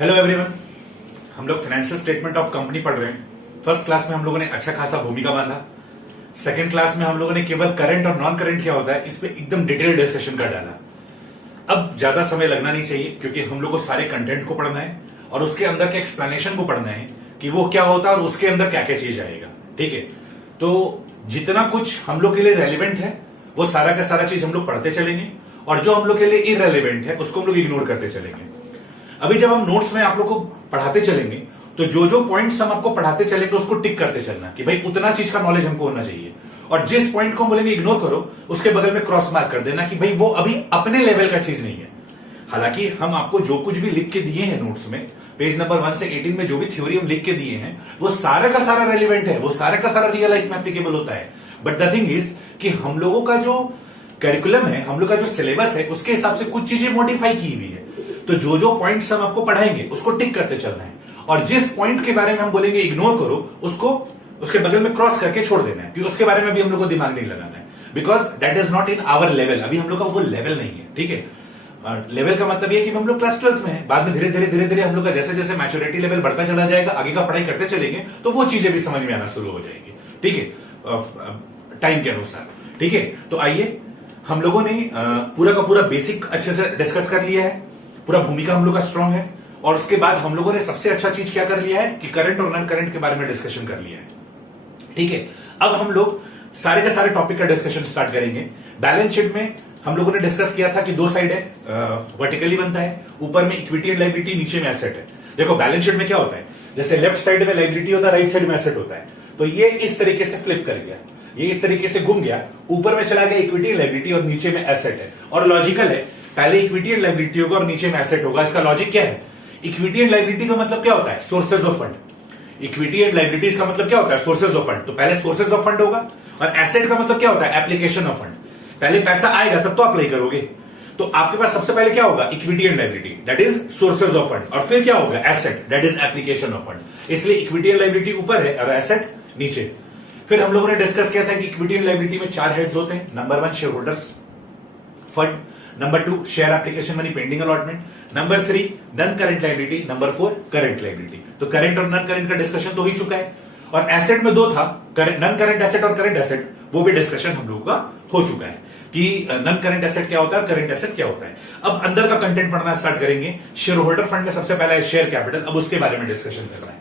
Hello everyone. हम लोग financial statement of company पढ़ रहे हैं। फर्स्ट क्लास में हम लोगों ने अच्छा खासा भूमिका बांधा। सेकंड क्लास में हम लोगों ने केवल करंट और नॉन करंट क्या होता है इस पे एकदम डिटेल डिस्कशन कर डाला। अब ज्यादा समय लगना नहीं चाहिए क्योंकि हम लोग को सारे कंटेंट को पढ़ना है और उसके अंदर के एक्सप्लेनेशन को पढ़ना है कि वो क्या होता है और उसके अंदर क्या क्या चीज आएगा। ठीक है, तो जितना कुछ हम लोग के लिए रेलिवेंट है वो सारा का सारा चीज हम लोग पढ़ते चलेंगे और जो हम लोग के लिए इररेलेवेंट है उसको हम लोग इग्नोर करते चलेंगे। अभी जब हम नोट्स में आप लोग को पढ़ाते चलेंगे तो जो जो पॉइंट्स हम आपको पढ़ाते चलेंगे उसको टिक करते चलना कि भाई उतना चीज का नॉलेज हमको होना चाहिए, और जिस पॉइंट को हम बोलेंगे इग्नोर करो उसके बगल में क्रॉस मार्क कर देना कि भाई वो अभी अपने लेवल का चीज नहीं है। हालांकि हम आपको जो कुछ भी लिख के दिए हैं नोट्स में, पेज नंबर 1 से 18 में जो भी थ्योरी हम लिख के दिए हैं वो सारा का सारा रेलिवेंट है, वो सारा का सारा रियल लाइफ में एप्लीकेबल होता है। बट द थिंग इज कि हम लोगों का जो करिकुलम है, हम लोग का जो सिलेबस है उसके हिसाब से कुछ चीजें मॉडिफाई की हुई है। तो जो जो पॉइंट्स हम आपको पढ़ाएंगे उसको टिक करते चलना है और जिस पॉइंट के बारे में हम बोलेंगे इग्नोर करो उसको उसके बगल में क्रॉस करके छोड़ देना है, क्योंकि उसके बारे में भी हम लोग को दिमाग नहीं लगाना है, because that is not in our level. अभी हम लोग का वो लेवल नहीं है। ठीक है, लेवल का मतलब ये कि हम लोग क्लास 12th में है, बाद में धीरे धीरे हम लोग का जैसे जैसे मैच्योरिटी लेवल बढ़ता चला जाएगा, आगे का पढ़ाई करते चलेंगे तो वो चीजें भी समझ में आना शुरू हो जाएगी। ठीक है, टाइम के अनुसार। ठीक है, तो आइए हम लोगों ने पूरा का पूरा बेसिक अच्छे से डिस्कस कर लिया है, पूरा भूमिका हम लोग का स्ट्रांग है, और उसके बाद हम लोगों ने सबसे अच्छा चीज क्या कर लिया है कि करंट और नॉन करंट के बारे में डिस्कशन कर लिया है। ठीक है, अब हम लोग सारे के सारे टॉपिक का डिस्कशन स्टार्ट करेंगे। बैलेंस शीट में हम लोगों ने डिस्कस किया था कि दो साइड है, वर्टिकली बनता है, ऊपर में इक्विटी एंड लायबिलिटी, नीचे में एसेट है। देखो बैलेंस शीट में क्या होता है, जैसे लेफ्ट साइड में लायबिलिटी होता है, राइट साइड में एसेट होता है, तो ये इस तरीके से फ्लिप कर गया, ये इस तरीके से घूम गया, ऊपर में चला गया इक्विटी एंड लायबिलिटी और नीचे में एसेट है। और लॉजिकल है, पहले इक्विटी एंड लायबिलिटी होगा और नीचे में एसेट होगा। इसका लॉजिक क्या है, इक्विटी एंड लायबिलिटी का मतलब क्या होता है, sources of fund. Equity and liabilities का मतलब क्या होता है, सोर्सेज ऑफ फंड। तो पहले सोर्सेज ऑफ फंड होगा, और एसेट का मतलब क्या होता है, एप्लीकेशन ऑफ फंड। पहले पैसा आएगा तब तो अप्लाई करोगे, तो आपके पास सबसे पहले क्या होगा, equity and liability, that is sources of fund, और फिर क्या होगा, asset, that is application of fund. इसलिए इक्विटी एंड लायबिलिटी ऊपर है और एसेट नीचे। फिर हम लोगों ने डिस्कस किया था कि इक्विटी एंड लायबिलिटी में 4 हेड्स होते हैं। Number 1 share holders fund, number 2 share application money pending allotment, number 3 non current liability, number 4 current liability. तो करंट और नॉन करंट का डिस्कशन तो हो ही चुका है, और एसेट में 2 था, नॉन करंट एसेट और करंट एसेट, वो भी डिस्कशन हम लोगों का हो चुका है कि नॉन करंट एसेट क्या होता है, करंट एसेट क्या होता है। अब अंदर का कंटेंट पढ़ना स्टार्ट करेंगे। शेयर होल्डर फंड में सबसे पहला है शेयर कैपिटल, अब उसके बारे में डिस्कशन करना है।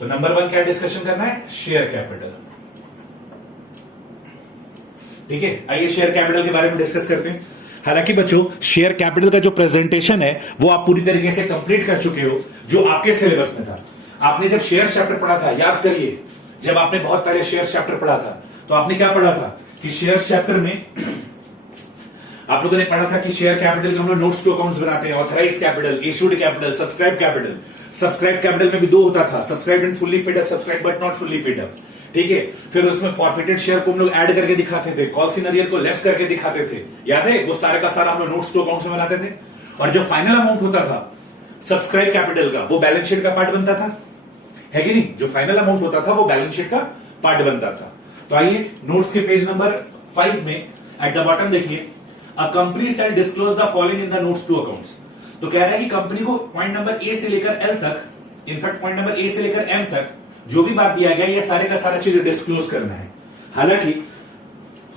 तो नंबर 1 क्या डिस्कशन करना है, शेयर कैपिटल। ठीक है, आइए शेयर कैपिटल के बारे में डिस्कस करते हैं। हालांकि बच्चों शेयर कैपिटल का जो प्रेजेंटेशन है वो आप पूरी तरीके से कंप्लीट कर चुके हो, जो आपके सिलेबस में था। आपने जब शेयर चैप्टर पढ़ा था, याद करिए, जब आपने बहुत पहले शेयर चैप्टर पढ़ा था तो आपने क्या पढ़ा था कि शेयर चैप्टर में आप लोगों ने पढ़ा था कि शेयर कैपिटल के हम लोग नोट्स टू अकाउंट्स बनाते हैं, authorise capital, issued capital, subscribe capital. Subscribe capital में भी 2 होता था, subscribe and fully paid up, subscribe but not fully paid up. ठीक है, फिर उसमें फॉरफिटेड शेयर को हम लोग ऐड करके दिखाते थे, कॉल सिनेरियो को लेस करके दिखाते थे, याद है, वो सारे का सारा हम लोग नोट्स टू अकाउंट्स में बनाते थे। और जो फाइनल अमाउंट होता था सब्सक्राइब कैपिटल का, वो बैलेंस शीट का पार्ट बनता था, है कि नहीं। जो फाइनल अमाउंट होता था वो बैलेंस शीट का पार्ट बनता था। तो आइए नोट्स के पेज नंबर 5 में एट द बॉटम देखिए, a company shall disclose the following in the notes to accounts. तो कह रहा है कि कंपनी को पॉइंट नंबर ए से लेकर एल तक, इनफैक्ट पॉइंट नंबर ए से लेकर एम तक जो भी बात दिया गया ये सारे का सारा चीज डिस्क्लोज करना है। हालांकि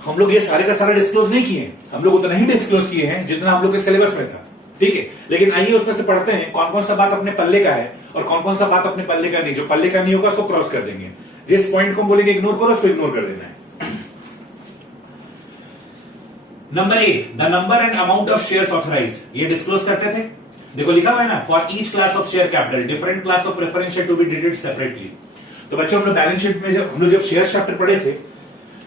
हम लोग ये सारे का सारा डिस्क्लोज नहीं किए, हम लोग उतना ही डिस्क्लोज किए हैं जितना हम लोग के सिलेबस में था। ठीक है, लेकिन आइए उसमें से पढ़ते हैं कौन कौन सा बात अपने पल्ले का है और कौन कौन सा बात अपने पल्ले का नहीं। जो पल्ले का नहीं होगा उसको क्रॉस कर देंगे, जिस पॉइंट को हम बोलेंगे इग्नोर करो उसको इग्नोर कर देना है। Number A, the number and amount of shares authorised, ये डिस्क्लोज करते थे। देखो लिखा हुआ है ना, for each class of share capital different class of preference share to be detailed separately. तो बच्चों हम लोग बैलेंस शीट में जब हम लोग जब शेयर चैप्टर पढ़े थे,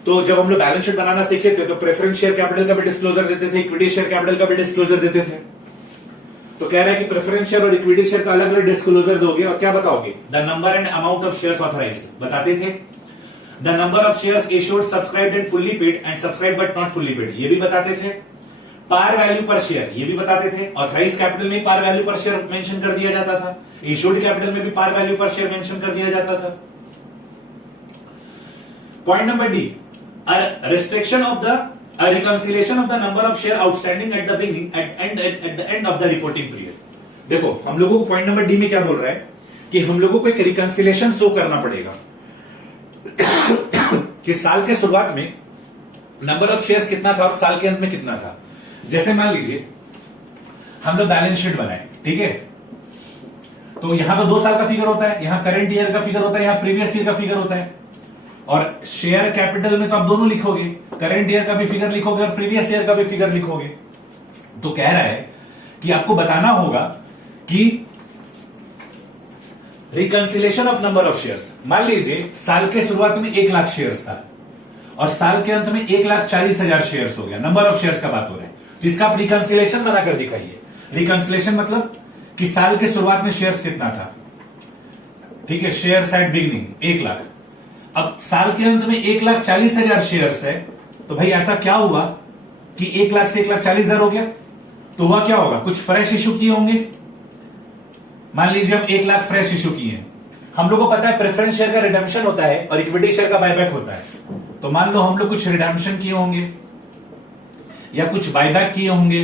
तो जब हम लोग बैलेंस शीट बनाना सीखे थे तो प्रेफरेंस शेयर कैपिटल का भी डिस्क्लोजर देते थे, इक्विटी शेयर कैपिटल का भी डिस्क्लोजर देते थे। तो कह रहा है कि प्रेफरेंस शेयर और इक्विटी शेयर का अलग अलग डिस्क्लोजर दोगे और क्या बताओगे, the number and amount of shares authorised बताते थे, the number of shares issued, subscribed and fully paid and subscribe but not fully paid, ये भी बताते थे, पार वैल्यू पर शेयर ये भी बताते थे। ऑथराइज कैपिटल में पार वैल्यू पर शेयर मेंशन कर दिया जाता था, इश्यूड कैपिटल में भी पार वैल्यू पर शेयर मेंशन कर दिया जाता था। Point number D, restriction of the reconciliation of the number of share outstanding at the beginning at the end of the reporting period। देखो हम लोगों को पॉइंट नंबर डी में क्या बोल रहा है कि हम लोगों को एक रिकंसिलेशन शो करना पड़ेगा कि साल के शुरुआत में नंबर ऑफ शेयर्स कितना था और साल के अंत में कितना था। जैसे मान लीजिए हम लोग बैलेंस शीट बनाए, ठीक है, तो यहां तो 2 साल का फिगर होता है, यहां करंट ईयर का फिगर होता है, यहां प्रीवियस ईयर का फिगर होता है। और शेयर कैपिटल में तो आप दोनों लिखोगे, करंट ईयर का भी फिगर लिखोगे और प्रीवियस ईयर का भी फिगर लिखोगे। तो कह रहा है कि आपको बताना होगा कि reconciliation of number of shares, मान लीजिए साल के शुरुआत में 1 लाख शेयर्स था और साल के अंत में 1,40,000 शेयर्स हो गया, नंबर ऑफ शेयर्स का बात हो रहा है। तो इसका आप रिकंसिलेशन बनाकर दिखाइए। रिकंसिलेशन मतलब कि साल के शुरुआत में शेयर्स कितना था, ठीक है, शेयर्स एट बिगिनिंग 1 लाख। अब साल के अंत में 1,40,000 शेयर्स है, तो भाई ऐसा क्या हुआ कि 1 लाख से 1,40,000 हो गया। तो हुआ क्या होगा, कुछ फ्रेश इश्यू किए होंगे। मान लीजिए हम 1 लाख फ्रेश इश्यू किए हैं। हम लोग को पता है प्रेफरेंस शेयर का रिडेम्पशन होता है और इक्विटी शेयर का बायबैक होता है। तो मान लो हम लोग कुछ रिडेम्पशन किए होंगे या कुछ बायबैक किए होंगे,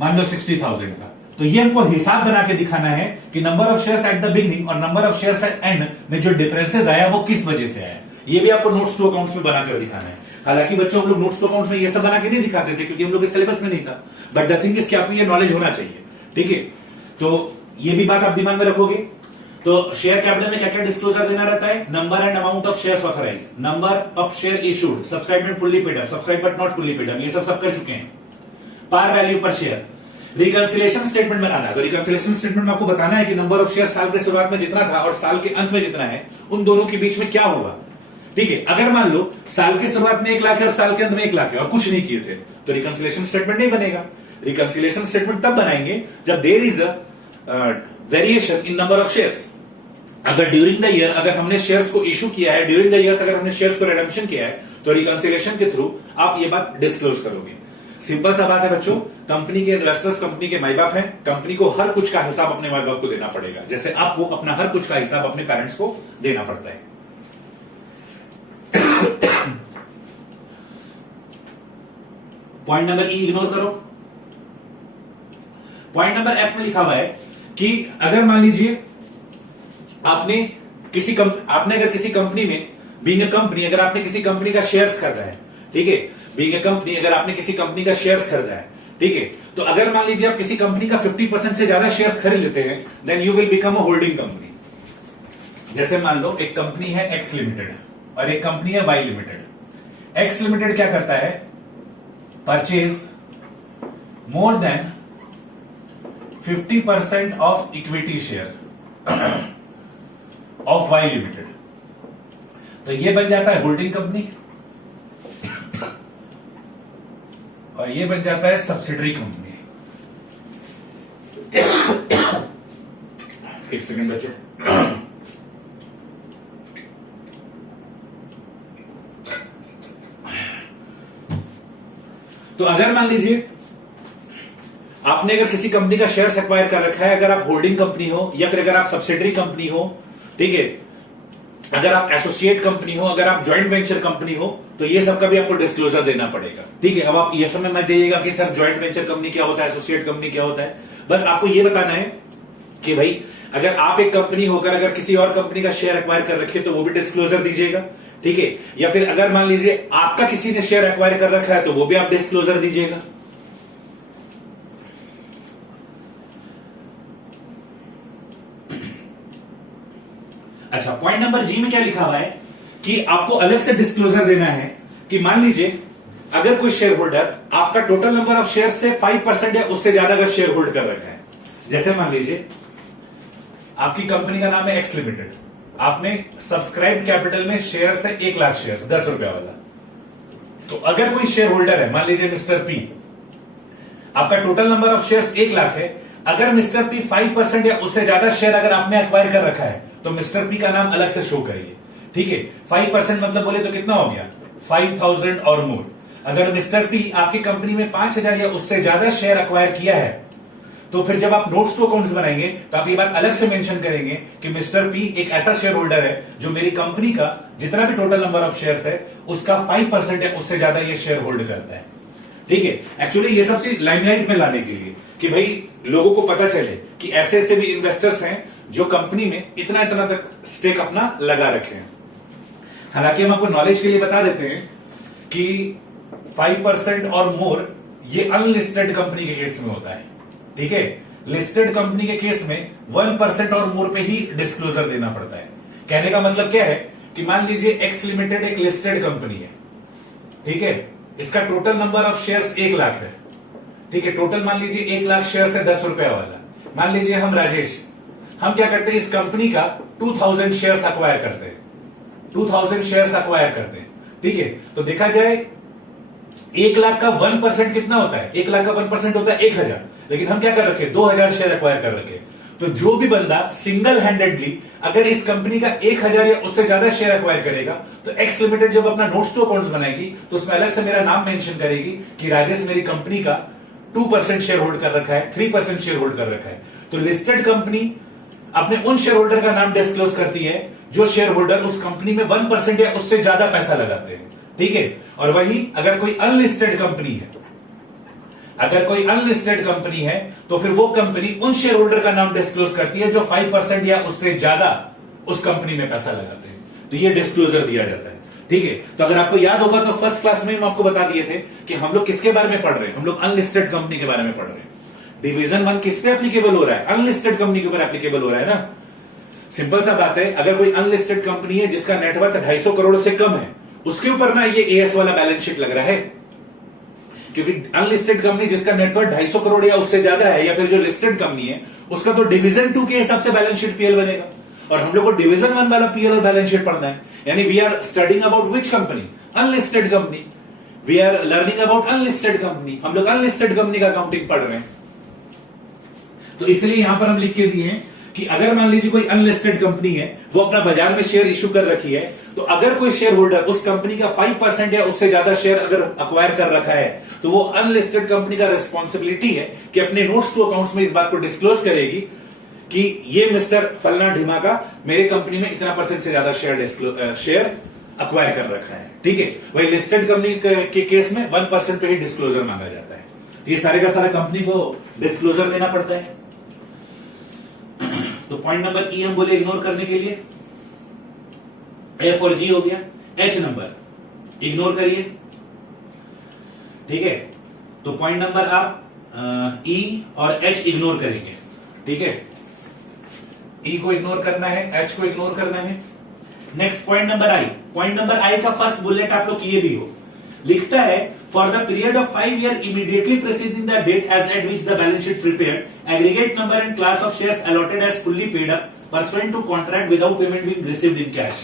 मान लो 60,000 का। तो ये हमको हिसाब बना के दिखाना है कि number of shares at the beginning और number of shares at end में जो डिफरेंसेस आया वो किस वजह से आया। ये भी आपको नोट्स टू अकाउंट्स में बनाकर दिखाना है। हालांकि बच्चों हम लोग नोट्स टू अकाउंट्स में ये सब बना के नहीं दिखाते थे क्योंकि हम लोग के सिलेबस में नहीं था, बट द थिंग इज कि आपको ये नॉलेज होना चाहिए, ठीक है। तो ये भी बात आप दिमाग में रखोगे। तो शेयर कैपिटल में क्या क्या डिस्क्लोजर देना रहता है, number and amount of shares authorise, number of share issued, subscribe fully paid up, subscribe but not fully paid up, ये सब कर चुके हैं। पार वैल्यू पर शेयर, रिकंसिलेशन स्टेटमेंट बनाना है। तो रिकंसिलेशन स्टेटमेंट में आपको बताना है कि नंबर ऑफ शेयर साल के शुरुआत में जितना था और साल के अंत में जितना है, उन दोनों के बीच में क्या हुआ, ठीक है। अगर मान लो साल के शुरुआत में 1 लाख है और साल के अंत में 1 लाख है और कुछ नहीं किए थे, तो रिकंसिलेशन स्टेटमेंट नहीं बनेगा। रिकंसिलेशन स्टेटमेंट तब बनाएंगे जब there is a variation in number of shares. अगर ड्यूरिंग द ईयर अगर हमने शेयर्स को इशू किया है, ड्यूरिंग द ईयर्स अगर हमने शेयर्स को रिडेम्पशन किया है, तो रिकंसिलेशन के थ्रू आप ये बात डिस्क्लोज करोगे। सिंपल सा बात है बच्चों, कंपनी के इन्वेस्टर्स कंपनी के माई बाप हैं, कंपनी को हर कुछ का हिसाब अपने माई बाप को देना पड़ेगा, जैसे आपको अपना हर कुछ का हिसाब अपने पेरेंट्स को देना पड़ता है। पॉइंट नंबर ई इग्नोर करो। पॉइंट नंबर एफ में लिखा हुआ है कि अगर मान लीजिए आपने अगर किसी कंपनी में बीइंग अ कंपनी अगर आपने किसी कंपनी का शेयर्स खरीदा है, ठीक है, बीइंग अ कंपनी अगर आपने किसी कंपनी का शेयर्स खरीदा है, ठीक है, तो अगर मान लीजिए आप किसी कंपनी का 50% से ज्यादा शेयर्स खरीद लेते हैं, then you will become a holding company. जैसे मान लो एक कंपनी है एक्स लिमिटेड और एक कंपनी है वाई लिमिटेड। एक्स लिमिटेड क्या करता है, purchase more than 50% of equity share of Y limited, तो ये बन जाता है होल्डिंग कंपनी और ये बन जाता है सब्सिडरी कंपनी। एक सेकंड बच्चों, तो अगर मान लीजिए आपने अगर किसी कंपनी का शेयर एक्वायर कर रखा है, अगर आप होल्डिंग कंपनी हो या फिर अगर आप सब्सिडरी कंपनी हो, ठीक है, अगर आप एसोसिएट कंपनी हो, अगर आप ज्वाइंट वेंचर कंपनी हो, तो ये सब का भी आपको डिस्क्लोजर देना पड़ेगा, ठीक है। अब आप ये समय में जाइएगा कि सर ज्वाइंट वेंचर कंपनी क्या होता है, एसोसिएट कंपनी क्या होता है, बस आपको ये बताना है कि भाई अगर आप एक कंपनी होकर अगर किसी और कंपनी का शेयर एक्वायर कर रखे तो वो भी डिस्क्लोजर दीजिएगा, ठीक है। या फिर अगर मान लीजिए आपका किसी ने शेयर एक्वायर कर रखा है तो वो भी आप डिस्क्लोजर दीजिएगा। अच्छा, पॉइंट नंबर जी में क्या लिखा हुआ है कि आपको अलग से डिस्क्लोजर देना है कि मान लीजिए अगर कोई शेयर होल्डर आपका टोटल नंबर ऑफ शेयर से 5% या उससे ज्यादा अगर शेयर होल्ड कर रखा है, जैसे मान लीजिए आपकी कंपनी का नाम है एक्स लिमिटेड, आपने सब्सक्राइब कैपिटल में शेयर से 1 लाख शेयर 10 रुपया वाला, तो अगर कोई शेयर होल्डर है, मान लीजिए मिस्टर पी, आपका total number of shares 1 lakh है, अगर मिस्टर पी 5% या उससे ज्यादा शेयर अगर आपने एक्वायर कर रखा है तो मिस्टर पी का नाम अलग से शो करिए, ठीक है। 5% मतलब बोले तो कितना हो गया, 5000 और मोर। अगर मिस्टर पी आपकी कंपनी में 5000 या उससे ज्यादा शेयर एक्वायर किया है, तो फिर जब आप नोट्स टू अकाउंट्स बनाएंगे तो आप ये बात अलग से मेंशन करेंगे कि मिस्टर पी एक ऐसा शेयर होल्डर है जो मेरी कंपनी का जितना भी टोटल नंबर ऑफ शेयर्स है उसका 5% या उससे ज्यादा ये शेयर होल्ड करता है, ठीक है। एक्चुअली ये सब चीज लाइमलाइट में लाने के लिए कि भाई लोगों को पता चले कि ऐसे ऐसे भी इन्वेस्टर्स हैं जो कंपनी में इतना इतना तक स्टेक अपना लगा रखे हैं। हालांकि हम आपको नॉलेज के लिए बता देते हैं कि 5% और मोर ये अनलिस्टेड कंपनी के केस में होता है, ठीक है। लिस्टेड कंपनी के केस में 1% और मोर पे ही डिस्क्लोजर देना पड़ता है। कहने का मतलब क्या है कि मान लीजिए एक्स लिमिटेड एक लिस्टेड कंपनी है, ठीक है, इसका total number of shares 1 lakh है, ठीक है। टोटल मान लीजिए 1 लाख शेयर्स है 10 रुपए वाला। मान लीजिए हम राजेश, हम क्या करते हैं, इस कंपनी का 2000 शेयर्स अक्वायर करते हैं, 2000 शेयर्स अक्वायर करते हैं, ठीक है। तो देखा जाए 1 लाख का 1% कितना होता है, 1 लाख का 1% होता है 1000, लेकिन हम क्या कर रखे, 2000 शेयर अक्वायर कर रखे। तो जो भी बंदा सिंगल हैंडेडली अगर इस कंपनी का 1000 या उससे ज्यादा शेयर अक्वायर करेगा, तो एक्स लिमिटेड जब अपना नोट्स टू अकाउंट्स बनाएगी तो उसमें अलग से मेरा नाम मेंशन करेगी कि राजेश मेरी कंपनी का 2% शेयर होल्ड कर रखा है, 3% शेयर होल्ड कर रखा है। तो लिस्टेड कंपनी अपने उन शेयर होल्डर का नाम डिस्क्लोज करती है जो शेयर होल्डर उस कंपनी में 1% या उससे ज्यादा पैसा लगाते हैं, ठीक है। और वही अगर कोई अनलिस्टेड कंपनी है, अगर कोई अनलिस्टेड कंपनी है तो फिर वो कंपनी उन शेयर होल्डर का नाम डिस्क्लोज करती है जो 5% या उससे ज्यादा उस कंपनी में पैसा लगाते हैं। तो ये डिस्क्लोजर दिया जाता है, ठीक है। तो अगर आपको याद होगा तो फर्स्ट क्लास में हम आपको बता दिए थे कि हम लोग किसके बारे में पढ़ रहे हैं, हम लोग अनलिस्टेड कंपनी के बारे में पढ़ रहे हैं। डिवीजन 1 किस पे एप्लीकेबल हो रहा है, अनलिस्टेड कंपनी के ऊपर एप्लीकेबल हो रहा है ना। सिंपल सा बात है, अगर कोई अनलिस्टेड कंपनी है जिसका नेटवर्थ 250 करोड़ से कम है, उसके ऊपर ना ये एएस वाला बैलेंस शीट लग रहा है, क्योंकि अनलिस्टेड कंपनी जिसका नेटवर्थ 250 करोड़ या उससे ज्यादा है, या फिर जो लिस्टेड कंपनी है उसका तो डिवीजन 2 के हिसाब से बैलेंस शीट पीएल बनेगा, और हम लोग को डिवीजन 1 वाला पीएल और बैलेंस शीट पढ़ना है। यानी we are studying about which company, unlisted company, we are learning about unlisted company, हम लोग अनलिस्टेड कंपनी का अकाउंटिंग पढ़ रहे हैं। तो इसलिए यहां पर हम लिख के दिए हैं कि अगर मान लीजिए कोई अनलिस्टेड कंपनी है, वो अपना बाजार में शेयर इश्यू कर रखी है, तो अगर कोई शेयर होल्डर उस कंपनी का 5% या उससे ज्यादा शेयर अगर अक्वायर कर रखा है, तो वो अनलिस्टेड कंपनी का रिस्पॉन्सिबिलिटी है कि अपने नोट्स टू अकाउंट्स में इस बात को डिस्क्लोज करेगी कि ये मिस्टर फलना ढीमा का मेरे कंपनी में इतना % से ज्यादा शेयर अक्वायर कर रखा है, ठीक है। वही लिस्टेड कंपनी के केस में 1% पे ही डिस्क्लोजर मांगा जाता है। ये सारे का सारा कंपनी को डिस्क्लोजर देना पड़ता है। तो पॉइंट नंबर ई हम बोले इग्नोर करने के लिए, एफ और जी हो गया। एच नंबर इग्नोर करिए, ठीक है। तो पॉइंट नंबर आप ई और एच इग्नोर करेंगे, ठीक है। ई को इग्नोर करना है, एच को इग्नोर करना है। नेक्स्ट पॉइंट नंबर आई, पॉइंट नंबर आई का फर्स्ट बुलेट आप लोग किए भी हो, लिखता है for the period of 5 years immediately preceding the date as at which the balance sheet prepared, aggregate number and class of shares allotted as fully paid up pursuant to contract without payment being received in cash।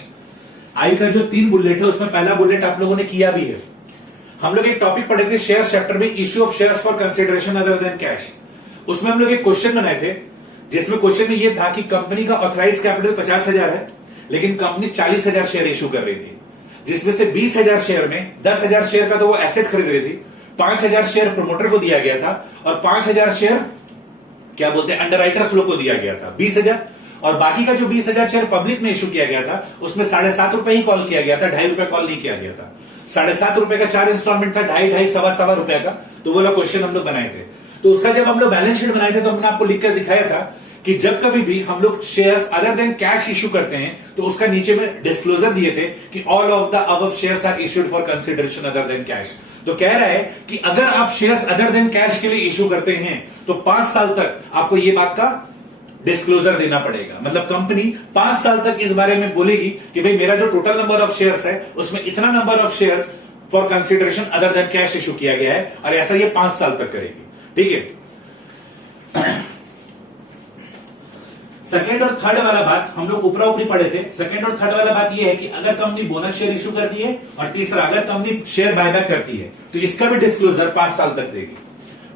आई का जो 3 bullet है उसमें पहला bullet आप लोगों ने किया भी है। हम लोग एक टॉपिक पढ़े थे शेयर चैप्टर में, issue of shares for consideration other than cash. उसमें हम लोग एक क्वेश्चन बनाए थे, जिसमें क्वेश्चन में यह था कि कंपनी का ऑथराइज कैपिटल 50,000 है, लेकिन कंपनी 40,000 शेयर इश्यू कर रही थी, जिसमें से 20,000 शेयर में 10,000 शेयर का तो वो एसेट खरीद रही थी, 5,000 शेयर प्रमोटर को दिया गया था, और 5,000 शेयर क्या बोलते हैं अंडरराइटर्स लोग को दिया गया था 20,000, और बाकी का जो 20,000 शेयर पब्लिक में इश्यू किया गया था उसमें 7.5 रुपए ही कॉल किया गया था, 2.5 रुपए कॉल नहीं किया गया था। 7.5 रुपए का 4 इंस्टॉलमेंट था, 2.5 सवा रुपए का। तो वो लोग क्वेश्चन हम लोग बनाए थे। तो उसका जब हम लोग बैलेंस शीट बनाए थे तो हमने आपको लिखकर दिखाया था कि जब कभी भी हम लोग shares other than cash issue करते हैं तो उसका नीचे में डिस्क्लोजर दिए थे कि all of the above shares are issued for consideration other than cash. तो कह रहा है कि अगर आप शेयर्स अदर देन कैश के लिए इश्यू करते हैं तो 5 साल तक आपको ये बात का डिस्क्लोजर देना पड़ेगा। मतलब कंपनी 5 साल तक इस बारे में बोलेगी कि भाई मेरा जो टोटल नंबर ऑफ शेयर्स है उसमें इतना number of shares for consideration other than cash issue किया गया है, और ऐसा ये 5 साल तक करेगी, ठीक है। सेकेंड और थर्ड वाला बात हम लोग ऊपरा ऊपरी पढ़े थे। सेकेंड और थर्ड वाला बात ये है कि अगर कंपनी बोनस शेयर इश्यू करती है, और तीसरा अगर कंपनी शेयर बायबैक करती है तो इसका भी डिस्क्लोजर 5 साल तक देगी।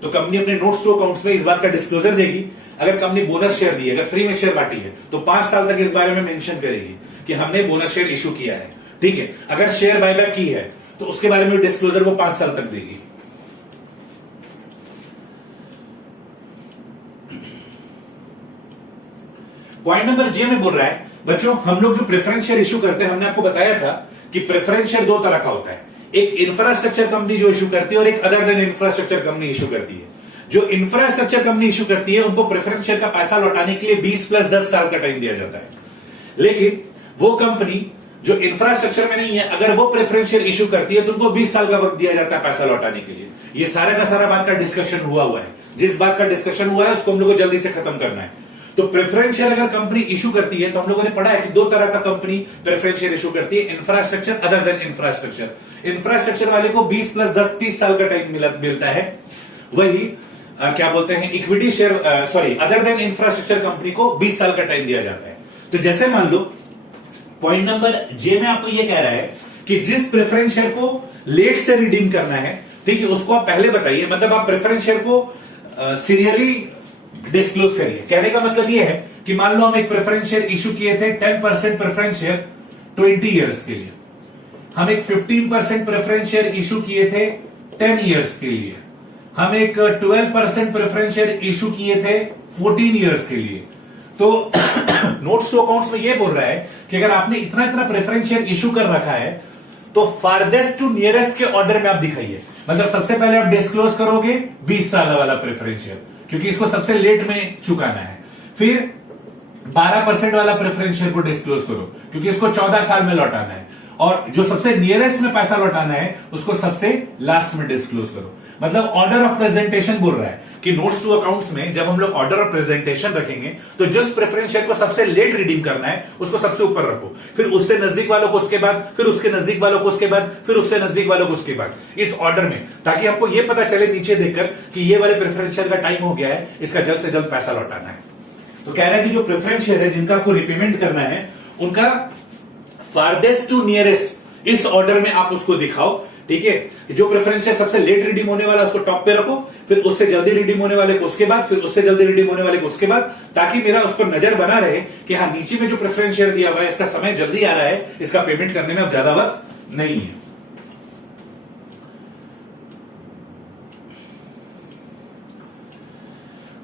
तो कंपनी अपने नोट्स टू अकाउंट्स में इस बात का डिस्क्लोजर देगी। अगर कंपनी बोनस शेयर दी है, अगर फ्री में शेयर बांटी है, तो 5 साल तक इस बारे में मेंशन करेगी कि हमने बोनस शेयर इश्यू किया है, ठीक है। अगर शेयर बायबैक की है तो उसके बारे में डिस्क्लोजर वो 5 साल तक देगी। पॉइंट नंबर जे में बोल रहा है बच्चों, हम लोग जो प्रेफरेंस शेयर इश्यू करते हैं, हमने आपको बताया था कि प्रेफरेंस शेयर 2 तरह का होता है, एक इंफ्रास्ट्रक्चर कंपनी जो इश्यू करती है और एक other than infrastructure company issue करती है। जो इंफ्रास्ट्रक्चर कंपनी इशू करती है उनको प्रेफरेंस शेयर का पैसा लौटाने के लिए 20 + 10 साल का टाइम दिया जाता है। लेकिन वो कंपनी जो इंफ्रास्ट्रक्चर में नहीं है, अगर वो प्रेफरेंस शेयर इशू करती है तो उनको 20 साल का वक्त दिया जाता है पैसा लौटाने के लिए। ये सारा का सारा बात का डिस्कशन हुआ है। जिस बात का डिस्कशन हुआ है उसको हम लोग को जल्दी से खत्म करना है। तो प्रेफरेंस शेयर अगर कंपनी इशू करती है तो हम लोगों ने पढ़ा है कि 2 तरह का कंपनी प्रेफरेंस शेयर इशू करती है, infrastructure, other than infrastructure. Infrastructure वाले को 20 + 10 30 साल का टाइम मिलता है। वही क्या बोलते हैं, equity share, other than infrastructure company को 20 साल का टाइम दिया जाता है। तो जैसे मान लो पॉइंट नंबर जे में आपको यह कह रहा है कि जिस प्रेफरेंस शेयर को लेट से रिडीम करना है, ठीक है, उसको आप पहले बताइए। मतलब आप प्रेफरेंस शेयर को सीरियली डिस्क्लोज करिए। कहने का मतलब यह है कि मान लो हम एक प्रेफरेंस शेयर इशू किए थे 10% प्रेफरेंस शेयर 20 इयर्स के लिए, हम एक 15% प्रेफरेंस शेयर इशू किए थे 10 इयर्स के लिए, हम एक 12% प्रेफरेंस शेयर इशू किए थे 14 इयर्स के लिए। तो नोट्स टू अकाउंट्स में यह बोल रहा है कि अगर आपने इतना इतना प्रेफरेंस शेयर इशू कर रखा है तो फारदेस्ट टू नियरेस्ट के ऑर्डर में आप दिखाइए। मतलब सबसे पहले आप डिस्क्लोज करोगे 20 साल वाला प्रेफरेंस शेयर, क्योंकि इसको सबसे लेट में चुकाना है। फिर 12% वाला प्रेफरेंस शेयर को डिस्क्लोज करो, क्योंकि इसको 14 साल में लौटाना है। और जो सबसे नियरेस्ट में पैसा लौटाना है उसको सबसे लास्ट में डिस्क्लोज करो। मतलब ऑर्डर ऑफ प्रेजेंटेशन बोल रहा है कि नोट्स टू अकाउंट्स में जब हम लोग ऑर्डर ऑफ प्रेजेंटेशन रखेंगे तो जिस प्रेफरेंस शेयर को सबसे लेट रिडीम करना है उसको सबसे ऊपर रखो, फिर उससे नजदीक वालों को उसके बाद, फिर उसके नजदीक वालों को उसके बाद, फिर उससे नजदीक वालों को उसके बाद, इस ऑर्डर में, ताकि आपको यह पता चले नीचे देखकर कि ये वाले प्रेफरेंस शेयर का टाइम हो गया है, इसका जल्द से जल्द पैसा लौटाना है। तो कह रहा है कि जो प्रेफरेंस शेयर है जिनका आपको रिपेमेंट करना है उनका फारदेस्ट टू नियरेस्ट इस ऑर्डर में आप उसको दिखाओ। ठीक है, जो प्रेफरेंस है सबसे लेट रिडीम होने वाला उसको टॉप पे रखो, फिर उससे जल्दी रिडीम होने वाले को उसके बाद, फिर उससे जल्दी रिडीम होने वाले को उसके बाद, ताकि मेरा उस पर नजर बना रहे कि हाँ नीचे में जो प्रेफरेंस शेयर दिया हुआ है इसका समय जल्दी आ रहा है, इसका पेमेंट करने में अब ज्यादा वक्त नहीं है।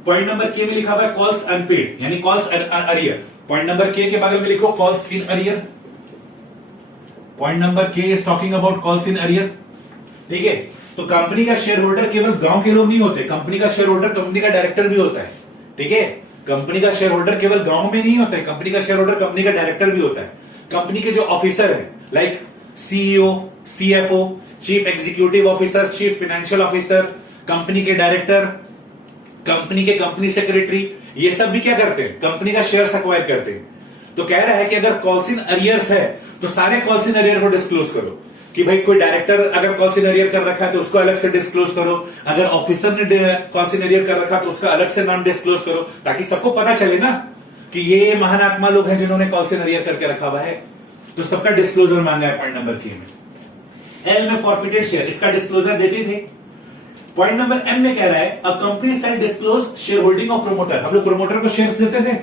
पॉइंट नंबर के में लिखा हुआ है कॉल्स अनपेड, यानी calls arrear. Point number K बगल में लिखो calls in arrear. Point number K is talking about calls in arrear. ठीक है, तो कंपनी का शेयर होल्डर केवल गांव के लोग नहीं होते, कंपनी का शेयर होल्डर कंपनी का डायरेक्टर भी होता है। ठीक है, कंपनी का शेयर होल्डर केवल गांव में नहीं होता है, कंपनी का शेयर होल्डर कंपनी का डायरेक्टर भी होता है। कंपनी के जो ऑफिसर है like CEO, CFO, chief executive officer, chief financial officer, company के डायरेक्टर, कंपनी के कंपनी सेक्रेटरी, ये सब भी क्या करते हैं, कंपनी का शेयर एक्वायर करते हैं। तो कह रहा है कि अगर कॉल्स इन अरियर्स है तो सारे कॉल्स इन अरियर को डिस्क्लोज करो कि भाई कोई डायरेक्टर अगर कॉल्स इन अरियर कर रखा है तो उसको अलग से डिस्क्लोज करो, अगर ऑफिसर ने कॉल्स इन अरियर कर रखा तो उसका अलग से नाम डिस्क्लोज करो, ताकि सबको पता चले ना कि ये महान आत्मा लोग हैं जिन्होंने कॉल्स इन अरियर करके रखा हुआ है। तो सबका डिस्क्लोजर मांगा है पॉइंट नंबर के में। एल में फॉरफिटेड शेयर, इसका डिस्क्लोजर देते थे। पॉइंट नंबर एम में कह रहा है अ company shall disclose share holding of promoter. हम लोग प्रोमोटर को शेयर्स देते थे,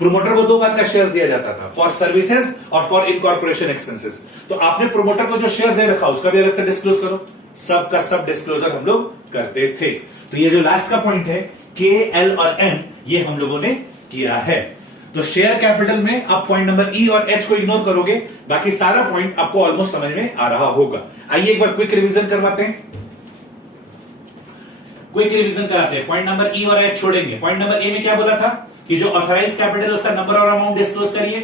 प्रोमोटर को 2 बार का शेयर्स दिया जाता था, फॉर सर्विसेज और फॉर इनकॉर्पोरेशन एक्सपेंसेस। तो आपने प्रोमोटर को जो शेयर्स दे रखा उसका भी अलग से डिस्क्लोज करो। सब का सब डिस्क्लोजर हम लोग करते थे। तो ये जो लास्ट का पॉइंट है के, एल और एम, ये हम लोगों ने किया है। तो शेयर कैपिटल में आप पॉइंट नंबर ई और एच को इग्नोर करोगे, बाकी सारा पॉइंट आपको ऑलमोस्ट समझ में आ रहा होगा। आइए एक बार क्विक रिवीजन करवाते हैं, क्विक रिवीजन कराते हैं। पॉइंट नंबर ई और एच छोड़ेंगे। पॉइंट नंबर ए में क्या बोला था कि जो ऑथराइज कैपिटल उसका नंबर और अमाउंट डिस्क्लोज करिए।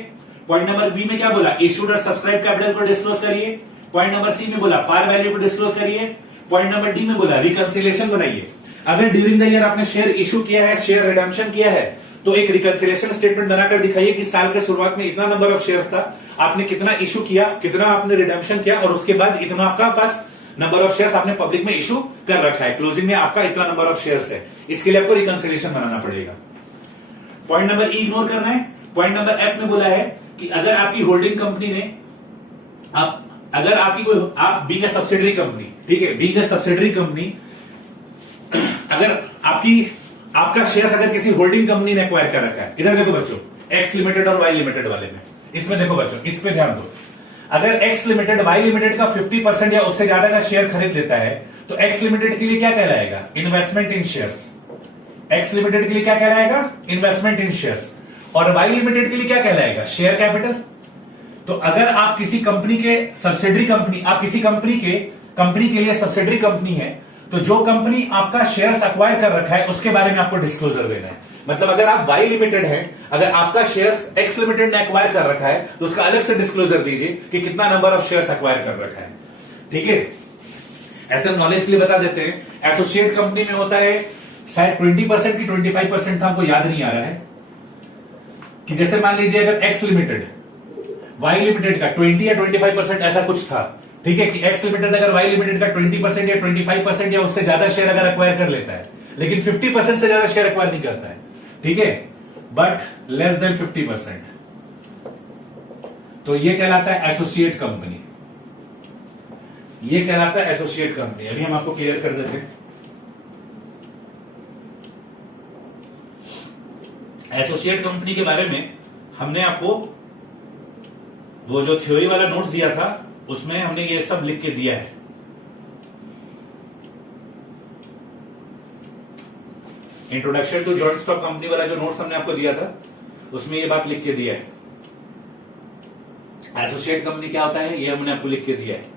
पॉइंट नंबर बी में क्या बोला, इशूड और सब्सक्राइब कैपिटल को डिस्क्लोज करिए। पॉइंट नंबर सी में बोला पार वैल्यू को डिस्क्लोज करिए। पॉइंट नंबर डी में बोला रिकंसिलिएशन बनाइए। अगर ड्यूरिंग द ईयर आपने शेयर इशू किया है, शेयर रिडेम्पशन किया है, तो एक रिकंसिलिएशन स्टेटमेंट बनाकर दिखाइए कि साल के शुरुआत में इतना नंबर ऑफ शेयर था, आपने कितना इशू किया, कितना आपने रिडेम्पशन किया, और उसके बाद इतना आपका पास नंबर ऑफ शेयर्स आपने पब्लिक में इशू कर रखा है, क्लोजिंग में आपका इतना नंबर ऑफ शेयर्स है। इसके लिए आपको रिकंसिलिएशन बनाना पड़ेगा। पॉइंट नंबर ई इग्नोर करना है। पॉइंट नंबर एफ में बोला है कि अगर आपकी होल्डिंग कंपनी ने अगर आपकी कोई, आप बीइंग अ सब्सिडरी कंपनी, ठीक है, बीइंग अ सब्सिडरी कंपनी, अगर आपका शेयर्स अगर किसी होल्डिंग कंपनी ने एक्वायर कर रखा है, इधर देखो बच्चों, एक्स लिमिटेड और वाई लिमिटेड वाले में, इसमें देखो बच्चों, इस पे ध्यान दो। अगर एक्स लिमिटेड वाई लिमिटेड का 50% या उससे ज्यादा का शेयर खरीद लेता है तो एक्स लिमिटेड के लिए क्या कहलाएगा, इन्वेस्टमेंट इन शेयर्स। एक्स लिमिटेड के लिए क्या कहलाएगा, इन्वेस्टमेंट इन शेयर्स। और वाई लिमिटेड के लिए क्या कहलाएगा, शेयर कैपिटल। तो अगर आप किसी कंपनी के सब्सिडरी कंपनी, आप किसी कंपनी के लिए सब्सिडरी कंपनी है, तो जो कंपनी आपका शेयर्स अक्वायर कर रखा है उसके बारे में आपको डिस्क्लोजर देना है। मतलब अगर आप वाई लिमिटेड है, अगर आपका शेयर्स एक्स लिमिटेड ने अक्वायर कर रखा है तो उसका अलग से डिस्क्लोजर दीजिए कि कितना नंबर ऑफ शेयर्स अक्वायर कर रखा है। ठीक है, ऐसे हम नॉलेज के लिए बता देते हैं। एसोसिएट कंपनी में होता है शायद 20% की 25% था, हमको याद नहीं आ रहा है, कि जैसे मान लीजिए अगर एक्स लिमिटेड वाई लिमिटेड का 20 या 25% ऐसा कुछ था। ठीक है, कि एक्स लिमिटेड अगर वाई लिमिटेड का 20% या 25% या उससे ज्यादा शेयर अगर अक्वायर कर लेता है, लेकिन 50% से ज्यादा शेयर अक्वायर नहीं करता है, ठीक है, बट लेस देन 50%, तो ये कहलाता है एसोसिएट कंपनी। ये कहलाता है एसोसिएट कंपनी। अभी हम आपको क्लियर कर देते हैं। एसोसिएट कंपनी के बारे में हमने आपको वो जो थ्योरी वाला नोट्स दिया था उसमें हमने ये सब लिख के दिया है। Introduction to joint stock company वाला जो नोट्स हमने आपको दिया था उसमें ये बात लिख के दिया है। एसोसिएट कंपनी क्या होता है ये हमने आपको लिख के दिया है।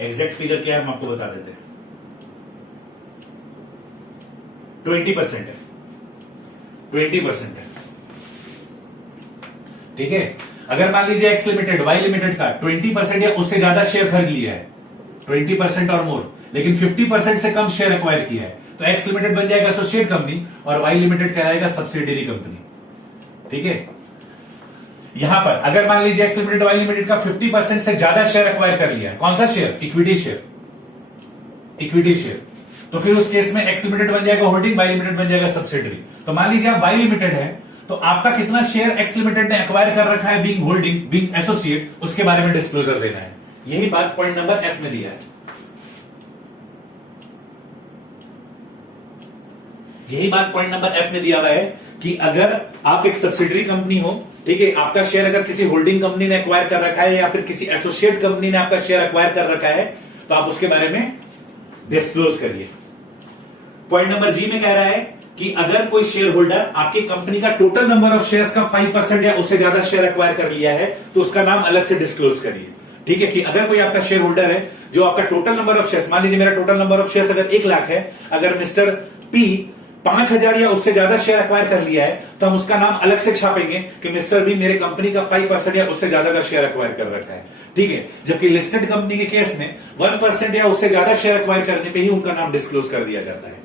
एग्जैक्ट फिगर क्या है हम आपको बता देते हैं। 20% है, 20% है। ठीक है, अगर मान लीजिए एक्स लिमिटेड वाई लिमिटेड का 20% या उससे ज्यादा शेयर खरीद लिया है, 20% और मोर, लेकिन 50% से कम शेयर एक्वायर किया है, तो एक्स लिमिटेड बन जाएगा एसोसिएट कंपनी और वाई लिमिटेड कहलाएगा सब्सिडियरी कंपनी। ठीक है, यहां पर अगर मान लीजिए एक्स लिमिटेड वाई लिमिटेड का 50% से ज्यादा शेयर एक्वायर कर लिया है, कौन सा share? Equity share, equity share, तो फिर उस केस में एक्स लिमिटेड बन जाएगा होल्डिंग, वाई लिमिटेड बन जाएगा सब्सिडियरी। तो मान लीजिए आप वाई लिमिटेड है तो आपका कितना शेयर एक्स लिमिटेड ने एक्वायर कर रखा है बीइंग होल्डिंग, बीइंग एसोसिएट, उसके बारे में डिस्क्लोजर देना है। यही बात पॉइंट नंबर एफ में दिया है। यही बात पॉइंट नंबर एफ में दिया हुआ है कि अगर आप एक सब्सिडियरी कंपनी हो, ठीक है, आपका शेयर अगर किसी होल्डिंग कंपनी ने एक्वायर कर रखा है या फिर किसी एसोसिएट कंपनी ने आपका शेयर एक्वायर कर रखा है, तो आप उसके बारे में डिस्क्लोज करिए। पॉइंट नंबर जी में कह रहा है कि अगर कोई शेयर होल्डर आपकी कंपनी का टोटल नंबर ऑफ शेयर्स का 5% या उससे ज्यादा शेयर एक्वायर कर लिया है तो उसका नाम अलग से डिस्क्लोज करिए। ठीक है, कि अगर कोई आपका शेयर होल्डर है जो आपका टोटल नंबर ऑफ शेयर्स, मान लीजिए मेरा टोटल नंबर ऑफ शेयर्स अगर 1 लाख है, अगर मिस्टर पी 5,000 या उससे ज्यादा शेयर एक्वायर कर लिया है तो हम उसका नाम अलग से छापेंगे कि मिस्टर बी मेरे कंपनी का 5% या उससे ज्यादा का शेयर एक्वायर कर रखा है। ठीक है, जबकि लिस्टेड कंपनी के केस में 1% या उससे ज्यादा शेयर एक्वायर करने पे ही उनका नाम डिस्क्लोज कर दिया जाता है।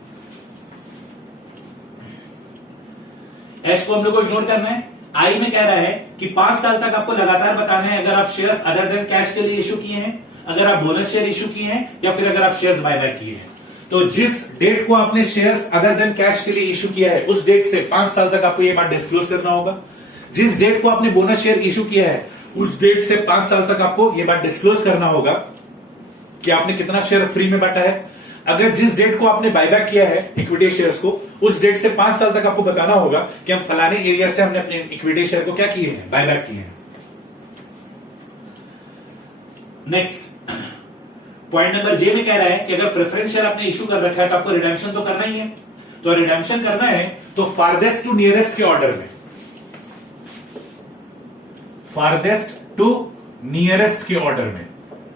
एच को हम लोग को इग्नोर करना है। आई में कह रहा है कि 5 साल तक आपको लगातार बताना है अगर आप शेयर्स अदर देन कैश के लिए इश्यू किए हैं, अगर आप बोनस शेयर इश्यू किए हैं या फिर अगर आप शेयर्स बायबैक किए हैं। तो जिस डेट को आपने शेयर्स अदर देन कैश के लिए इश्यू किया है उस डेट से 5 साल तक आपको यह बात डिस्क्लोज करना होगा। जिस डेट को आपने बोनस शेयर इश्यू किया है उस डेट से 5 साल तक आपको यह बात डिस्क्लोज करना होगा कि आपने कितना शेयर फ्री में बांटा है। अगर जिस डेट को आपने बायबैक किया है इक्विटी शेयर्स को, उस डेट से 5 साल तक आपको बताना होगा कि हम फलाने एरिया से हमने अपने इक्विटी शेयर को क्या किए हैं, बायबैक किए हैं। नेक्स्ट पॉइंट नंबर जे में कह रहा है कि अगर प्रेफरेंस शेयर आपने इश्यू कर रखा है तो आपको रिडेम्पशन तो करना ही है। तो रिडेम्पशन करना है तो फारदेस्ट टू नियरेस्ट के ऑर्डर में, फारदेस्ट टू नियरेस्ट के ऑर्डर में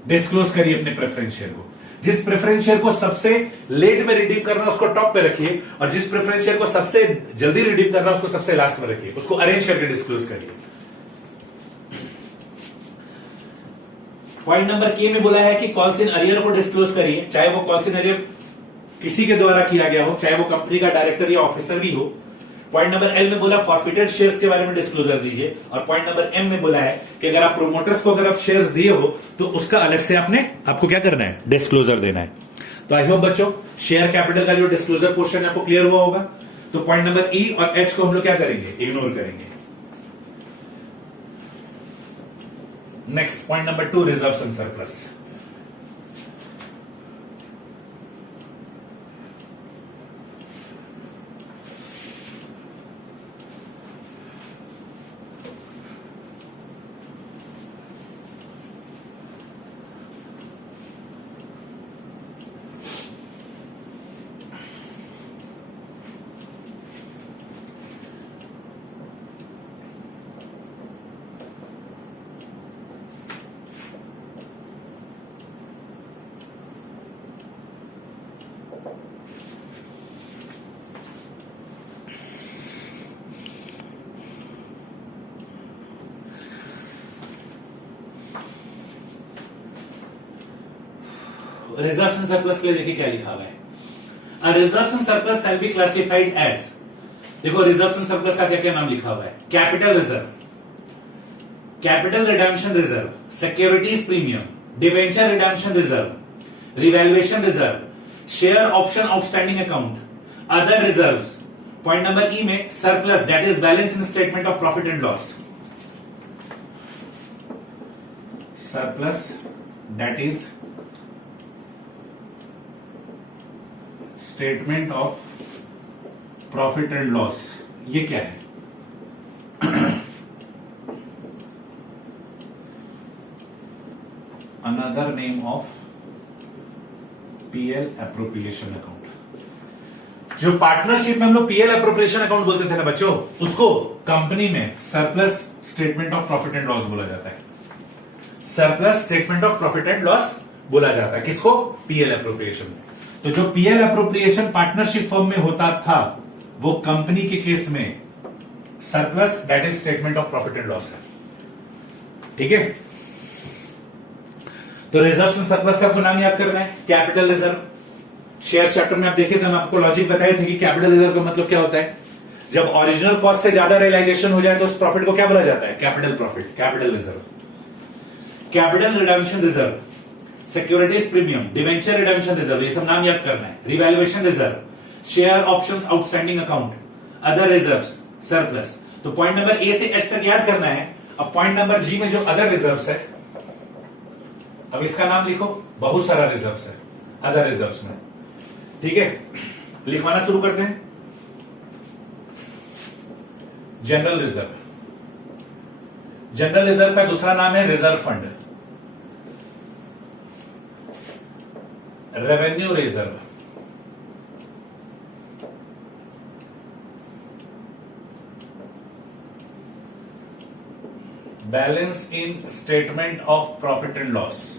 डिस्क्लोज करिए अपने प्रेफरेंस शेयर को। जिस प्रेफरेंस शेयर को सबसे लेट में रिडीम करना है उसको टॉप पे रखिए और जिस प्रेफरेंस शेयर को सबसे जल्दी रिडीम करना है उसको सबसे लास्ट में रखिए, उसको अरेंज करके डिस्क्लोज करिए। पॉइंट नंबर के में बोला है कि कॉल्स इन अरियर को डिस्क्लोज करिए, चाहे वो कॉल्स इन अरियर किसी के द्वारा किया गया हो, चाहे वो कंपनी का डायरेक्टर या ऑफिसर भी हो। पॉइंट नंबर एल में बोला फॉरफिटेड शेयर्स के बारे में डिस्क्लोजर दीजिए और पॉइंट नंबर एम में बोला है कि अगर आप प्रोमोटर्स को अगर आप शेयर्स दिए हो तो उसका अलग से आपको क्या करना है, डिस्क्लोजर देना है। तो आई होप बच्चों शेयर कैपिटल का जो डिस्क्लोजर पोर्शन है आपको क्लियर हुआ होगा। तो पॉइंट नंबर ई और एच को हम लोग क्या करेंगे, इग्नोर करेंगे। Next point number 2 reserves and surplus. Reserves and surplus के लिए देखिए क्या लिखा हुआ है, uh reserves and surplus shall be classified as, देखो रिजर्व्स एंड सरप्लस का क्या क्या नाम लिखा हुआ है, capital reserve, capital redemption reserve, securities premium, debenture redemption reserve, revaluation reserve, share option outstanding account, other reserves. Point number E में surplus that is balance in statement of profit and loss, surplus that is statement of profit and loss, ये क्या है? Another name of PL appropriation account. जो partnership में हम लोग PL appropriation account बोलते थे ना बच्चों, उसको कंपनी में surplus statement of profit and loss बोला जाता है, surplus statement of profit and loss बोला जाता है किसको? पीएल एप्रोप्रिएशन में। तो जो पीएल एप्रोप्रिएशन पार्टनरशिप फर्म में होता था वो कंपनी के केस में surplus that is statement of profit and loss है, ठीक है। तो रिजर्व्स एंड सरप्लस का आपको नाम याद करना है, कैपिटल रिजर्व। शेयर चैप्टर में आप देखे थे, मैं आपको लॉजिक बताए थे कि कैपिटल रिजर्व का मतलब क्या होता है, जब ओरिजिनल कॉस्ट से ज्यादा रियलाइजेशन हो जाए तो उस प्रॉफिट को क्या बोला जाता है? Capital profit, capital reserve. Capital redemption reserve, securities premium, debenture redemption reserve, ये सब नाम याद करना है। Revaluation reserve, share options outstanding account, other reserves, surplus. तो पॉइंट नंबर ए से एच तक याद करना है। अब पॉइंट नंबर जी में जो अदर रिजर्व्स है, अब इसका नाम लिखो, बहुत सारा रिजर्व्स है अदर रिजर्व्स में, ठीक है। लिखवाना शुरू करते हैं। जनरल रिजर्व, जनरल रिजर्व का दूसरा नाम है reserve fund, revenue reserve, balance in statement of profit and loss,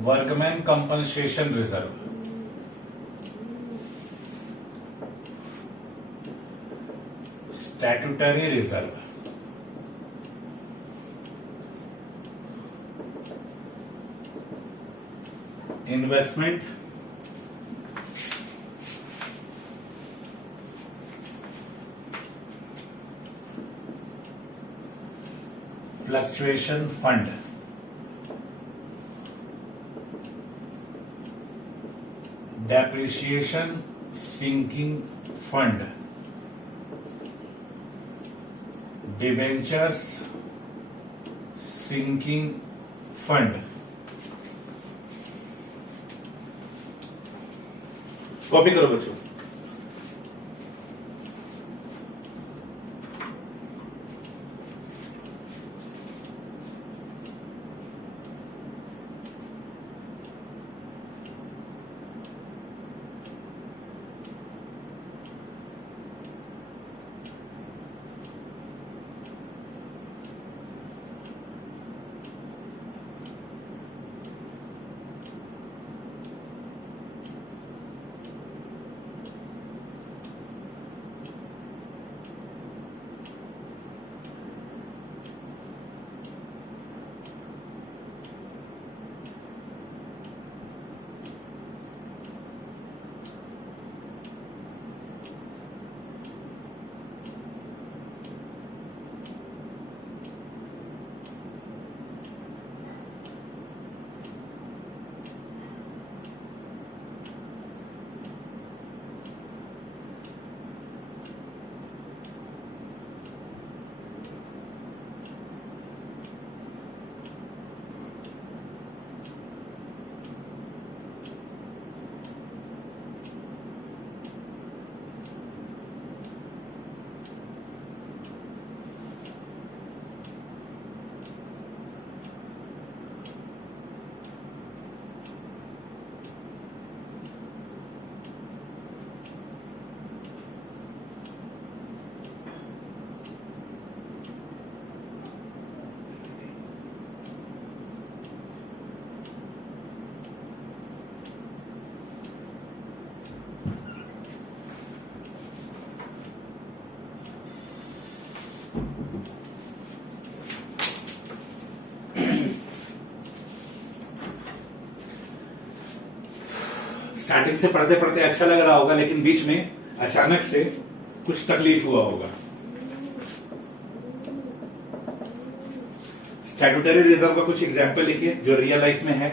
workman compensation reserve, statutory reserve, investment, fluctuation fund, depreciation sinking fund, debentures sinking fund. Copy करो बच्चों। स्टार्टिंग से पढ़ते पढ़ते अच्छा लग रहा होगा, लेकिन बीच में अचानक से कुछ तकलीफ हुआ होगा। स्टैट्यूटरी रिजर्व का कुछ एग्जाम्पल लिखिए जो रियल लाइफ में है।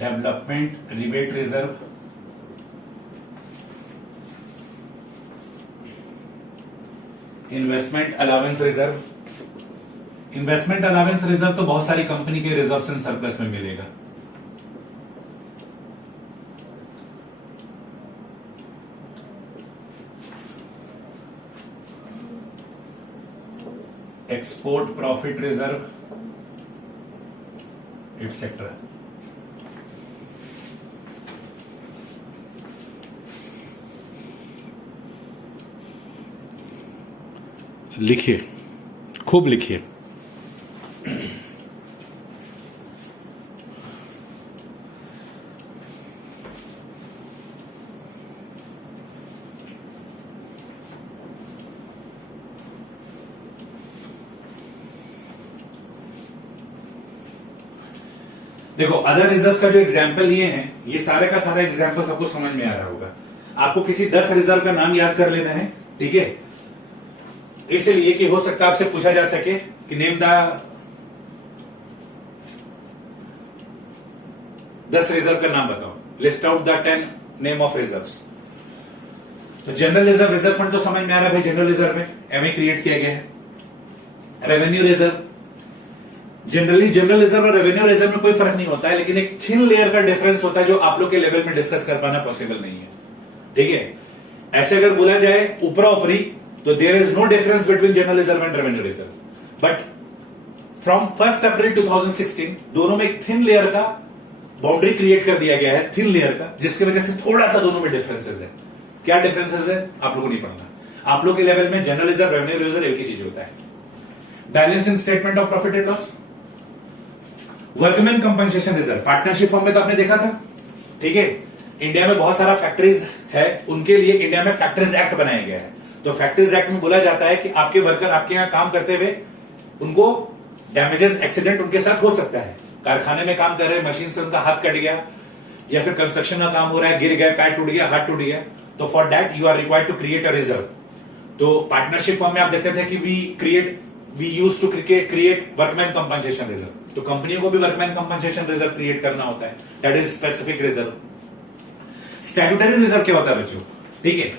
Development rebate reserve, investment allowance reserve. Investment allowance reserve तो बहुत सारी कंपनी के रिजर्व्स एंड सरप्लस में मिलेगा। Export profit reserve etcetera. लिखिए, खूब लिखिए। देखो अदर रिजर्व का जो एग्जाम्पल लिए हैं, ये सारे का सारा एग्जाम्पल सबको समझ में आ रहा होगा। आपको किसी 10 रिजर्व का नाम याद कर लेना है, ठीक है। इसलिए कि हो सकता है आपसे पूछा जा सके कि नेम द 10 रिजर्व का नाम बताओ, list out the 10 name of reserves. तो जनरल रिजर्व, रिजर्व फंड तो समझ में आ रहा है भाई, जनरल रिजर्व में एमए क्रिएट किया गया है। Revenue reserve, generally general reserve और रेवेन्यू रिजर्व में कोई फर्क नहीं होता है, लेकिन एक थिन लेयर का डिफरेंस होता है जो आप लोग के लेवल में डिस्कस कर पाना पॉसिबल नहीं है, ठीक है। ऐसे अगर बोला जाए ऊपरा ऊपरी तो there is no difference between general reserve and revenue reserve, but from 1 April 2016 दोनों में एक थिन लेयर का बाउंड्री क्रिएट कर दिया गया है, थिन लेयर का, जिसकी वजह से थोड़ा सा दोनों में डिफरेंसेस है। क्या डिफरेंसेस है आप लोगों को नहीं पढ़ना। आप लोग के लेवल में जनरल रिजर्व, रेवेन्यू रिजर्व एक ही चीज होता है। Balance in statement of profit and loss, workman compensation reserve partnership form में तो आपने देखा था, ठीक है। इंडिया में बहुत सारा फैक्ट्रीज है, उनके लिए इंडिया में फैक्ट्रीज एक्ट बनाया गया है। तो फैक्ट्रीज एक्ट में बोला जाता है कि आपके वर्कर आपके यहां काम करते हुए उनको डैमेजेस, एक्सीडेंट उनके साथ हो सकता है। कारखाने में काम कर रहे, मशीन से उनका हाथ कट गया, या फिर कंस्ट्रक्शन का काम हो रहा है, गिर गया, पैर टूट गया, हाथ टूट गया, तो for that you are required to create a reserve. तो पार्टनरशिप फॉर्म में आप देखते थे कि we use to create workman compensation reserve. तो कंपनियों को भी वर्कमैन कंपनसेशन रिजर्व क्रिएट करना होता है, that is specific reserve. Statutory reserve क्या होता है बच्चों, ठीक है।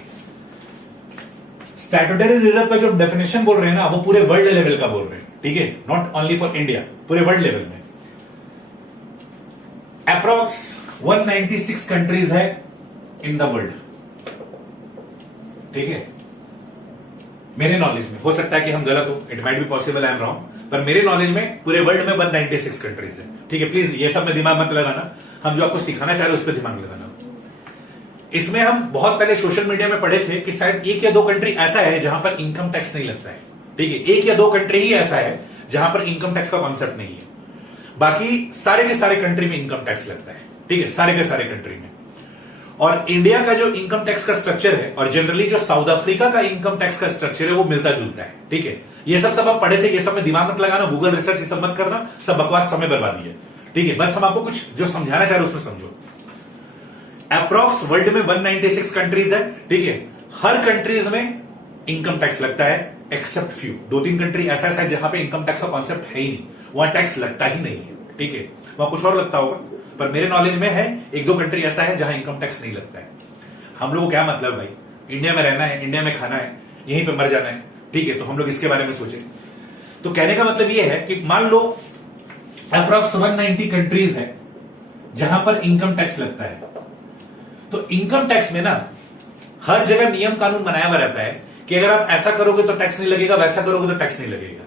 स्टैट्यूटरी रिजर्व का जो डेफिनेशन बोल रहे हैं ना, वो पूरे वर्ल्ड लेवल का बोल रहे हैं, ठीक है, नॉट ओनली फॉर इंडिया, पूरे वर्ल्ड लेवल में। अप्रॉक्स 196 कंट्रीज है इन द वर्ल्ड, ठीक है। मेरे नॉलेज में, हो सकता है कि हम गलत हो, it might be possible I am wrong, पर मेरे नॉलेज में पूरे वर्ल्ड में 196 कंट्रीज है, ठीक है। प्लीज ये सब में दिमाग मत लगाना, हम जो आपको सिखाना चाह रहे हैं उस पर दिमाग लगाना। इसमें हम बहुत पहले सोशल मीडिया में पढ़े थे कि शायद 1 या 2 कंट्री ऐसा है जहां पर इनकम टैक्स नहीं लगता है, ठीक है। 1 या 2 कंट्री ही ऐसा है जहां पर इनकम टैक्स का कॉन्सेप्ट नहीं है, बाकी सारे के सारे कंट्री में इनकम टैक्स लगता है, ठीक है, सारे के सारे कंट्री में। और इंडिया का जो इनकम टैक्स का स्ट्रक्चर है और जनरली जो साउथ अफ्रीका का इनकम टैक्स का स्ट्रक्चर है वो मिलता जुलता है, ठीक है। ये सब हम पढ़े थे, ये सब में दिमाग मत लगाना, गूगल रिसर्च ये सब मत करना, सब बकवास, समय बर्बादी है, ठीक है। बस हम आपको कुछ जो समझाना चाह रहे उसमें समझो। अप्रॉक्स वर्ल्ड में 196 कंट्रीज है, ठीक है। हर कंट्रीज में इनकम टैक्स लगता है एक्सेप्ट फ्यू, 2-3 कंट्री ऐसा है जहां पे इनकम टैक्स का कॉन्सेप्ट है ही नहीं, वहां टैक्स लगता ही नहीं है, ठीक है। वहां कुछ और लगता होगा, पर मेरे नॉलेज में है 1-2 कंट्री ऐसा है जहां इनकम टैक्स नहीं लगता है। हम लोग को क्या मतलब भाई, इंडिया में रहना है, इंडिया में खाना है, यहीं पे मर जाना है, ठीक है। तो हम लोग इसके बारे में सोचे, तो कहने का मतलब यह है कि मान लो अप्रॉक्स 190 कंट्रीज है जहां पर इनकम टैक्स लगता है। तो इनकम टैक्स में ना हर जगह नियम कानून बनाया हुआ रहता है कि अगर आप ऐसा करोगे तो टैक्स नहीं लगेगा, वैसा करोगे तो टैक्स नहीं लगेगा।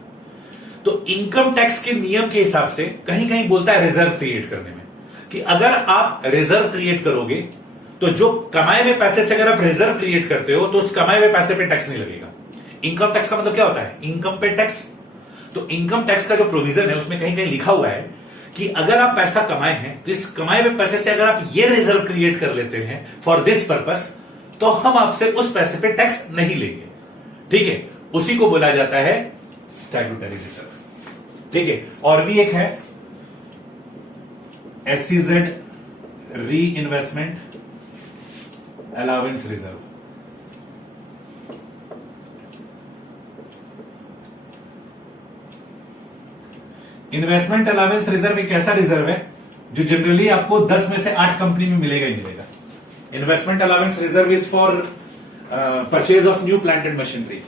तो इनकम टैक्स के नियम के हिसाब से कहीं कहीं बोलता है रिजर्व क्रिएट करने में, कि अगर आप रिजर्व क्रिएट करोगे तो जो कमाए हुए पैसे से अगर आप रिजर्व क्रिएट करते हो तो उस कमाए हुए पैसे पे टैक्स नहीं लगेगा। इनकम टैक्स का मतलब क्या होता है, इनकम पे टैक्स। तो इनकम टैक्स का जो प्रोविजन है उसमें कहीं कहीं लिखा हुआ है कि अगर आप पैसा कमाए हैं तो इस कमाए हुए पैसे से अगर आप ये रिजर्व क्रिएट कर लेते हैं फॉर दिस पर्पस, तो हम आपसे उस पैसे पे टैक्स नहीं लेंगे, ठीक है। उसी को बोला जाता है स्टैट्यूटरी रिजर्व, ठीक है। और भी एक है SEZ री investment allowance reserve. Investment allowance reserve एक ऐसा रिजर्व है जो जनरली आपको 10 में से 8 कंपनी में मिलेगा ही मिलेगा। Investment allowance reserve is for purchase of new plant and machinery.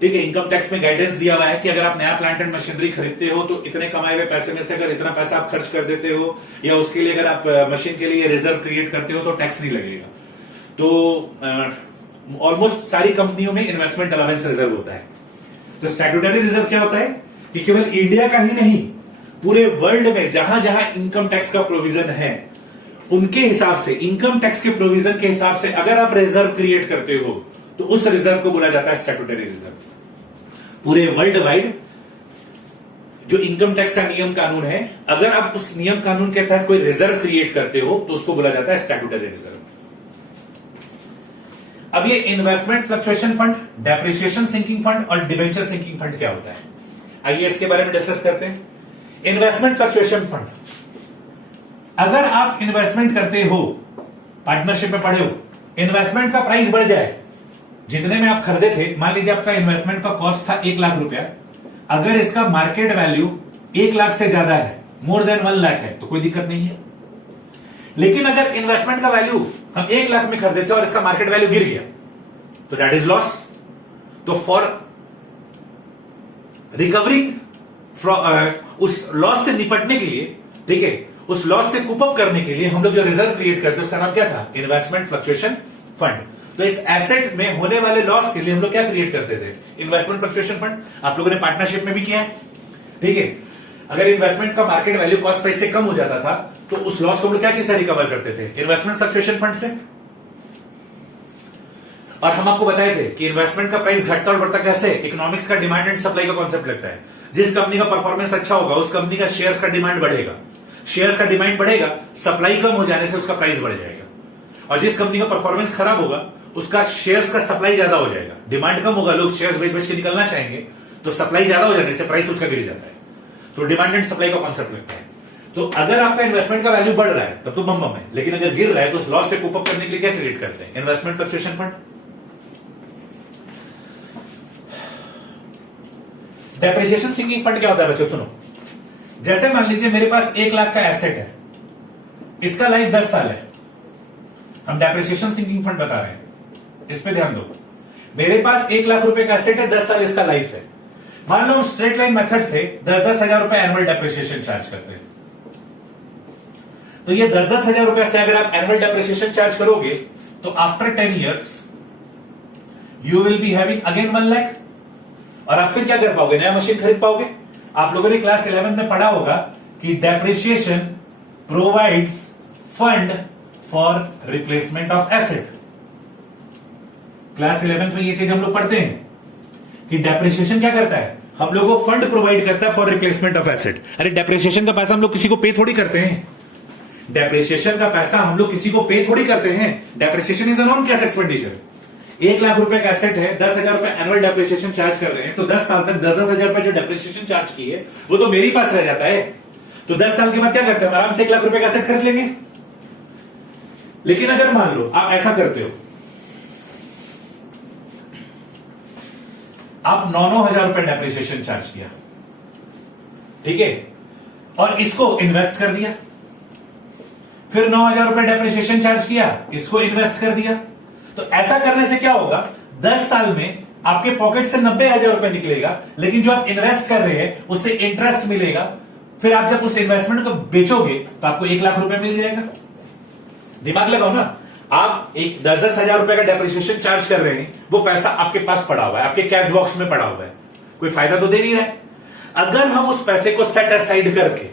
ठीक है, इनकम टैक्स में गाइडेंस दिया हुआ है कि अगर आप नया प्लांट एंड मशीनरी खरीदते हो तो इतने कमाए हुए पैसे में से अगर इतना पैसा आप खर्च कर देते हो या उसके लिए अगर आप मशीन के लिए रिजर्व क्रिएट करते हो तो टैक्स नहीं लगेगा। तो ऑलमोस्ट सारी कंपनियों में इन्वेस्टमेंट अलाउंस रिजर्व होता है। तो स्टैट्यूटरी रिजर्व क्या होता है कि केवल इंडिया का ही नहीं, पूरे वर्ल्ड में जहां जहां इनकम टैक्स का प्रोविजन है उनके हिसाब से, इनकम टैक्स के प्रोविजन के हिसाब से अगर आप रिजर्व क्रिएट करते हो तो उस रिजर्व को बोला जाता है स्टैट्यूटरी रिजर्व। पूरे वर्ल्ड वाइड जो इनकम टैक्स का नियम कानून है, अगर आप उस नियम कानून के तहत कोई रिजर्व क्रिएट करते हो तो उसको बोला जाता है स्टैट्यूटरी रिजर्व। अब ये investment fluctuation fund, depreciation sinking fund और डिबेंचर सिंकिंग फंड क्या होता है, आइए इसके बारे में डिस्कस करते हैं। इन्वेस्टमेंट फ्लक्चुएशन फंड, अगर आप इन्वेस्टमेंट करते हो, पार्टनरशिप में पड़े हो, इन्वेस्टमेंट का प्राइस बढ़ जाए, जितने में आप खरीदे थे, मान लीजिए आपका इन्वेस्टमेंट का कॉस्ट था 1 लाख रुपया, अगर इसका मार्केट वैल्यू 1 लाख से ज्यादा है, मोर देन 1 लाख है, तो कोई दिक्कत नहीं है। लेकिन अगर इन्वेस्टमेंट का वैल्यू हम 1 लाख में खरीदते और इसका मार्केट वैल्यू गिर गया तो दैट इज लॉस। तो फॉर रिकवरिंग उस लॉस से निपटने के लिए, ठीक है, उस लॉस से कूप अप करने के लिए हम लोग जो रिजर्व क्रिएट करते हैं उसका नाम क्या था, इन्वेस्टमेंट फ्लक्चुएशन फंड। तो इस एसेट में होने वाले लॉस के लिए हम लोग क्या क्रिएट करते थे, इन्वेस्टमेंट फ्लक्चुएशन फंड। आप लोगों ने पार्टनरशिप में भी किया है, ठीक है। अगर इन्वेस्टमेंट का मार्केट वैल्यू कॉस्ट प्राइस से कम हो जाता था तो उस लॉस को हम लोग क्या चीज से रिकवर करते थे, इन्वेस्टमेंट फ्लक्चुएशन फंड से। और हम आपको बताए थे कि इन्वेस्टमेंट का प्राइस घटता और बढ़ता कैसे, इकोनॉमिक्स का डिमांड एंड सप्लाई का कॉन्सेप्ट लगता है। जिस कंपनी का परफॉर्मेंस अच्छा होगा उस कंपनी का शेयर्स का डिमांड बढ़ेगा, शेयर्स का डिमांड बढ़ेगा, सप्लाई कम हो जाने से उसका प्राइस बढ़ जाएगा। और जिस कंपनी का परफॉर्मेंस खराब होगा उसका शेयर्स का सप्लाई ज्यादा हो जाएगा, डिमांड कम होगा, लोग शेयर्स बेच बेच के निकलना चाहेंगे, तो सप्लाई ज्यादा हो जाने से प्राइस उसका गिर जाता है। तो डिमांड एंड सप्लाई का कॉन्सेप्ट लगता है। तो अगर आपका इन्वेस्टमेंट का वैल्यू बढ़ रहा है तब तो बम बम है, लेकिन अगर गिर रहा है तो उस लॉस से कूप अप करने के लिए क्या क्रिएट करते हैं, investment fluctuation fund. Depreciation sinking fund क्या होता है बच्चों, सुनो। जैसे मान लीजिए मेरे पास 1 लाख का एसेट है, इसका लाइफ 10 साल है, हम डेप्रिसिएशन सिंकिंग फंड बता रहे हैं, इस पे ध्यान दो। मेरे पास 1 लाख रुपए का एसेट है, 10 साल इसका लाइफ है। मान लो हम स्ट्रेट लाइन मेथड से 10-10 हजार रुपए एनुअल डेप्रिसिएशन चार्ज करते हैं। तो ये 10-10 हजार रुपए से अगर आप एनुअल डेप्रिसिएशन चार्ज करोगे तो after 10 years you will be having again 1 lakh. और आप फिर क्या कर पाओगे, नया मशीन खरीद पाओगे। आप लोगों ने क्लास 11 में पढ़ा होगा कि depreciation provides fund for replacement of asset. Class 11 में ये चीज हम लोग पढ़ते हैं कि डेप्रिसिएशन क्या करता है, हम लोगों को फंड प्रोवाइड करता है फॉर रिप्लेसमेंट ऑफ एसेट। अरे डेप्रिसिएशन का पैसा हम लोग किसी को पे थोड़ी करते हैं, डेप्रिसिएशन का पैसा हम लोग किसी को पे थोड़ी करते हैं। Depreciation is a non cash expenditure. 1 lakh रुपए का एसेट है, 10,000 रुपए एनुअल डेप्रिसिएशन चार्ज कर रहे हैं, तो 10 साल तक 10-10 हजार रुपए जो डेप्रिसिएशन चार्ज की है वो तो मेरे पास रह जाता है। तो 10 साल के बाद क्या करते हैं, आराम से 1 लाख रुपए का एसेट खरीद लेंगे। लेकिन अगर मान लो आप ऐसा करते हो, आप 9-9 हजार रुपए डेप्रिसिएशन चार्ज किया, ठीक है, और इसको इन्वेस्ट कर दिया, फिर 9,000 रुपए डेप्रिसिएशन चार्ज किया, इसको इन्वेस्ट कर दिया। तो ऐसा करने से क्या होगा, 10 साल में आपके पॉकेट से 90,000 रुपए निकलेगा, लेकिन जो आप इन्वेस्ट कर रहे हैं उससे इंटरेस्ट मिलेगा। फिर आप जब उस इन्वेस्टमेंट को बेचोगे तो आपको 1 लाख रुपए मिल जाएगा। दिमाग लगाओ ना, आप एक 10-10 हजार रुपए का डेप्रिसिएशन चार्ज कर रहे हैं, वो पैसा आपके पास पड़ा हुआ है, आपके कैश बॉक्स में पड़ा हुआ है, कोई फायदा तो दे नहीं रहा है। अगर हम उस पैसे को सेट असाइड करके,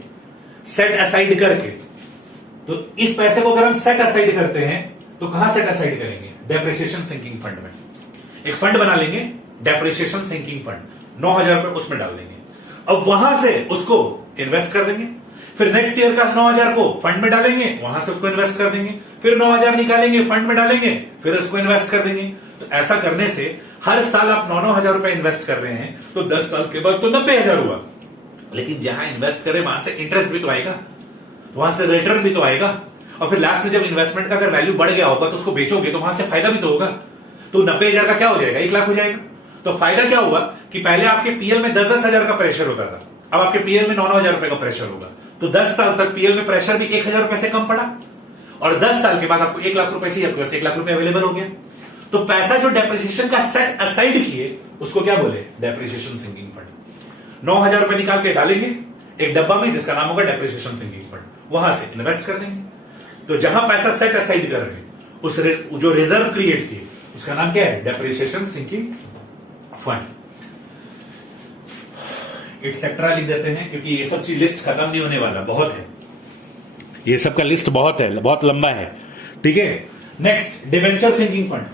तो इस पैसे को अगर हम सेट असाइड करते हैं तो कहां सेट असाइड करेंगे, डेप्रिसिएशन सिंकिंग फंड में। एक फंड बना लेंगे, डेप्रिसिएशन सिंकिंग फंड, 9,000 रुपए उसमें डाल देंगे। अब वहां से उसको इन्वेस्ट कर देंगे, फिर नेक्स्ट ईयर का 9,000 को फंड में डालेंगे, वहां से उसको इन्वेस्ट कर देंगे, फिर 9,000 निकालेंगे, फंड में डालेंगे, फिर उसको इन्वेस्ट कर देंगे। तो ऐसा करने से हर साल आप 9-9 हजार रुपए इन्वेस्ट कर रहे हैं, तो 10 साल के बाद तो 90,000 हुआ। लेकिन जहां इन्वेस्ट करें वहां से इंटरेस्ट भी तो आएगा। तो वहां से रिटर्न भी तो आएगा, और फिर लास्ट में जब इन्वेस्टमेंट का अगर वैल्यू बढ़ गया होगा तो उसको बेचोगे तो वहां से फायदा भी तो होगा। तो 90,000 का क्या हो जाएगा, 1 लाख हो जाएगा। तो फायदा क्या हुआ कि पहले आपके पीएल में 10-10 हजार का प्रेशर होता था, अब आपके पीएल में 9-9 हजार रुपए का प्रेशर होगा। तो 10 साल तक पीएल में प्रेशर भी 1,000 रुपए से कम पड़ा, और 10 साल के बाद आपको 1 लाख रुपए चाहिए, आपके पास 1 लाख रुपए अवेलेबल हो गया। तो पैसा जो डेप्रिसिएशन का सेट असाइड किए उसको क्या बोले, डेप्रिसिएशन सिंकिंग फंड। 9,000 रुपए निकाल के डालेंगे एक डब्बा में जिसका नाम होगा डेप्रिसिएशन सिंकिंग फंड, वहां से इन्वेस्ट कर देंगे। तो जहां पैसा सेट असाइड कर रहे हैं उस जो रिजर्व क्रिएट किए उसका नाम क्या है, डेप्रिसिएशन सिंकिंग फंड। एटसेट्रा लिख देते हैं क्योंकि ये सब चीज लिस्ट खत्म नहीं होने वाला, बहुत है ये सब का लिस्ट, बहुत है, बहुत लंबा है। ठीक है, next debenture sinking fund.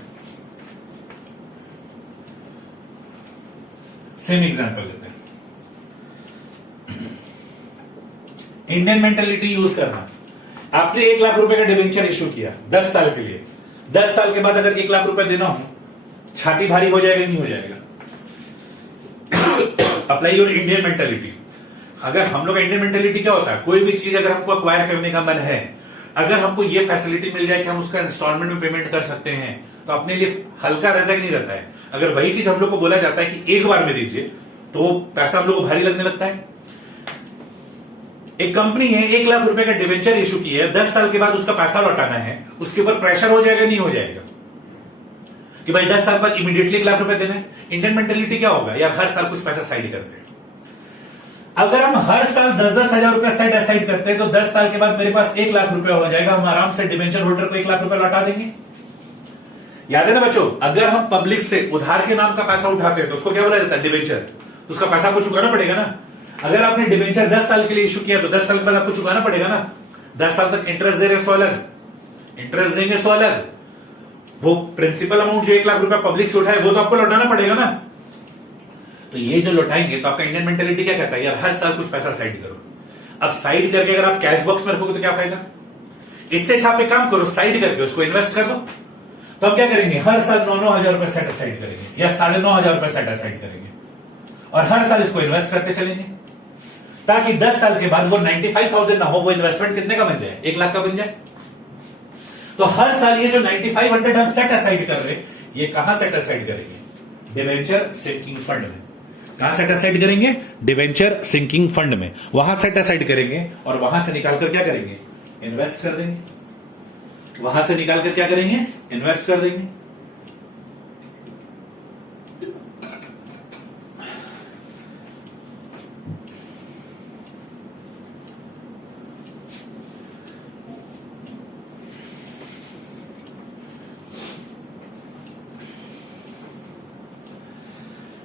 Same example लेते हैं, इंडियन मेंटेलिटी यूज करना। आपने 1 लाख रुपए का डिवेंचर इशू किया 10 साल के लिए, 10 साल के बाद अगर 1 लाख रुपए देना हो, छाती भारी हो जाएगा नहीं हो जाएगा। Apply your Indian mentality. अगर हम लोग का इंडियन मेंटेलिटी क्या होता है, कोई भी चीज अगर हमको अक्वायर करने का मन है, अगर हमको ये फैसिलिटी मिल जाए कि हम उसका इंस्टॉलमेंट में पेमेंट कर सकते हैं, तो अपने लिए हल्का रहता है कि नहीं रहता है। अगर वही चीज हम लोग को बोला जाता है कि एक बार में दीजिए, तो पैसा हम लोग को भारी लगने लगता है। एक कंपनी है 1 लाख रुपए का डिवेंचर इशू की है, 10 साल के बाद उसका पैसा लौटाना है, उसके ऊपर प्रेशर हो जाएगा नहीं हो जाएगा कि भाई 10 साल बाद इमीडिएटली 1 लाख रुपए देना है। इंडियन मेंटेलिटी क्या होगा, यार हर साल कुछ पैसा साइड करते हैं। अगर हम हर साल 10-10 हजार रुपए साइड असाइड करते हैं तो 10 साल के बाद मेरे पास 1 लाख रुपए हो जाएगा, हम आराम से डिवेंचर होल्डर को 1 लाख रुपए लौटा देंगे। याद है ना बच्चों, अगर हम पब्लिक से उधार के नाम का पैसा उठाते हैं तो उसको क्या बोला जाता है, डिवेंचर। तो उसका पैसा आपको चुकाना पड़ेगा ना। अगर आपने डिवेंचर 10 साल के लिए इशू किया तो 10 साल के बाद आपको चुकाना पड़ेगा ना। 10 साल तक इंटरेस्ट दे रहे हैं, 100 अलग, इंटरेस्ट देंगे 100 अलग, वो प्रिंसिपल अमाउंट जो 1 लाख रुपए पब्लिक से उठाए वो तो आपको लौटाना पड़ेगा ना। तो ये जो लौटाएंगे तो आपका इंडियन मेंटेलिटी क्या कहता है, यार हर साल कुछ पैसा साइड करो। अब साइड करके अगर आप कैश बॉक्स में रखोगे तो क्या फायदा, इससे अच्छा आप एक काम करो, साइड करके उसको इन्वेस्ट कर दो। तो अब क्या करेंगे, हर साल 9-9 हजार रुपए सेट असाइड करेंगे या 9.5 हजार रुपए सेट असाइड करेंगे, और हर साल इसको इन्वेस्ट करते चलेंगे, ताकि 10 साल के बाद वो 95,000 ना हो, वो इन्वेस्टमेंट कितने का बन जाए, 1 लाख का बन जाए। तो हर साल ये जो 9500 हम सेट असाइड कर रहे हैं, ये कहां सेट असाइड करेंगे, डिवेंचर सिंकिंग फंड में। कहां सेट असाइड करेंगे, डिवेंचर सिंकिंग फंड में, वहां सेट असाइड करेंगे, और वहां से निकालकर क्या करेंगे, इन्वेस्ट कर देंगे। वहां से निकालकर क्या करेंगे, इन्वेस्ट कर देंगे।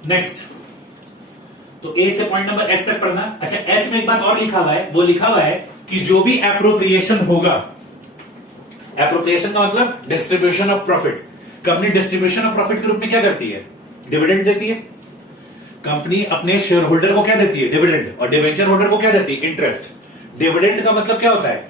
नेक्स्ट, तो ए से पॉइंट नंबर एच तक पढ़ना। अच्छा, एच में एक बात और लिखा हुआ है, वो लिखा हुआ है कि जो भी एप्रोप्रिएशन होगा, एप्रोप्रिएशन का मतलब distribution of profit. Company distribution of profit के रूप में क्या करती है, डिविडेंड देती है। कंपनी अपने शेयर होल्डर को क्या देती है, डिविडेंड, और डिवेंचर होल्डर को क्या देती है, इंटरेस्ट। डिविडेंड का मतलब क्या होता है,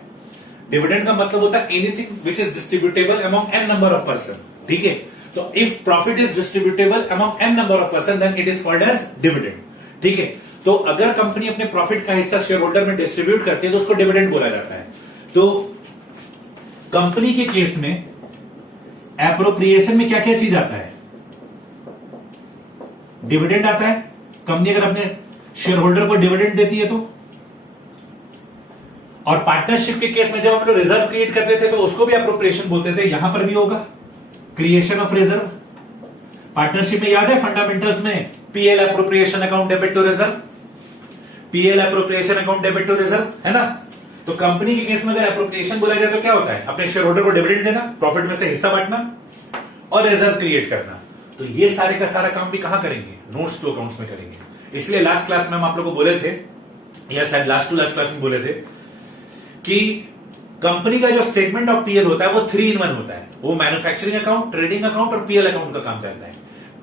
डिविडेंड का मतलब होता है anything which is distributable among n number of person. ठीक है, तो if profit is distributable among n number of person then it is called as dividend. ठीक है, तो अगर कंपनी अपने प्रॉफिट का हिस्सा शेयर होल्डर में डिस्ट्रीब्यूट करती है तो उसको डिविडेंड बोला जाता है। तो कंपनी के केस में एप्रोप्रिएशन में क्या क्या चीज आता है, डिविडेंड आता है। कंपनी अगर अपने शेयर होल्डर को डिविडेंड देती है तो, और पार्टनरशिप के केस में जब हम लोग रिजर्व क्रिएट करते थे तो उसको भी एप्रोप्रिएशन बोलते थे, यहां पर भी होगा क्रिएशन ऑफ रिजर्व। पार्टनरशिप में याद है फंडामेंटल्स में PL appropriation account debit to reserve, PL appropriation account debit to reserve, है ना। तो कंपनी के केस में अगर एप्रोप्रिएशन बोला जाए तो क्या होता है, अपने शेयर होल्डर को डिविडेंड देना, प्रॉफिट में से हिस्सा बांटना और रिजर्व क्रिएट करना। तो ये सारे का सारा काम भी कहां करेंगे, नोट्स टू अकाउंट्स में करेंगे। इसलिए लास्ट क्लास में हम आप लोगों को बोले थे, या शायद लास्ट क्लास में बोले थे कि कंपनी का जो स्टेटमेंट ऑफ पीएल होता है वो 3 in 1 होता है। वो मैन्युफैक्चरिंग अकाउंट, ट्रेडिंग अकाउंट और पीएल अकाउंट का काम करता है।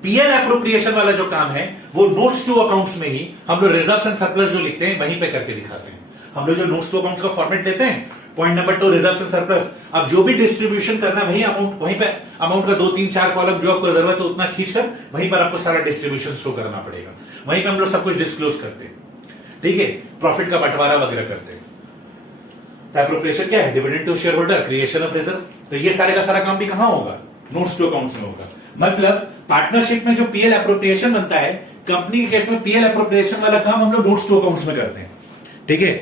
पीएल एप्रोप्रिएशन वाला जो काम है वो नोट्स टू अकाउंट्स में ही हम लोग रिजर्व्स एंड सरप्लस जो लिखते हैं वहीं पे करके दिखाते हैं। हम लोग जो नोट्स टू अकाउंट्स का फॉर्मेट लेते हैं, point number 2 reserves and surplus, अब जो भी डिस्ट्रीब्यूशन करना है वही अमाउंट, वहीं पे अमाउंट का 2-3-4 कॉलम जो आपको जरूरत है उतना खींचकर वहीं पर आपको सारा डिस्ट्रीब्यूशन शो करना पड़ेगा। वहीं पे हम लोग सब कुछ डिस्क्लोज करते हैं। ठीक है, प्रॉफिट का बंटवारा वगैरह करते हैं। तो एप्रोप्रिएशन क्या है? Dividend to share holder, creation of reserve. तो ये सारे का सारा काम भी कहां होगा? नोट्स टू अकाउंट्स में होगा। मतलब पार्टनरशिप में जो पीएल एप्रोप्रिएशन बनता है, कंपनी के केस में पीएल एप्रोप्रिएशन वाला काम हम लोग नोट्स टू अकाउंट्स में करते हैं। ठीक है,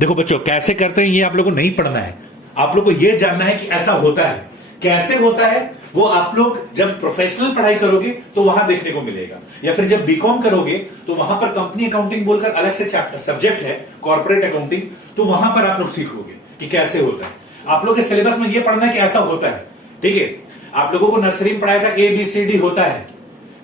देखो बच्चों कैसे करते हैं ये आप लोगों को नहीं पढ़ना है, आप लोग को ये जानना है कि ऐसा होता है। कैसे होता है वो आप लोग जब प्रोफेशनल पढ़ाई करोगे तो वहां देखने को मिलेगा, या फिर जब बीकॉम करोगे तो वहां पर कंपनी अकाउंटिंग बोलकर अलग से सब्जेक्ट है कॉर्पोरेट अकाउंटिंग, तो वहां पर आप लोग सीखोगे कि कैसे होता है। आप लोग के सिलेबस में ये पढ़ना है कि ऐसा होता है। ठीक है, आप लोगों को नर्सरी में पढ़ाया था ABCD होता है,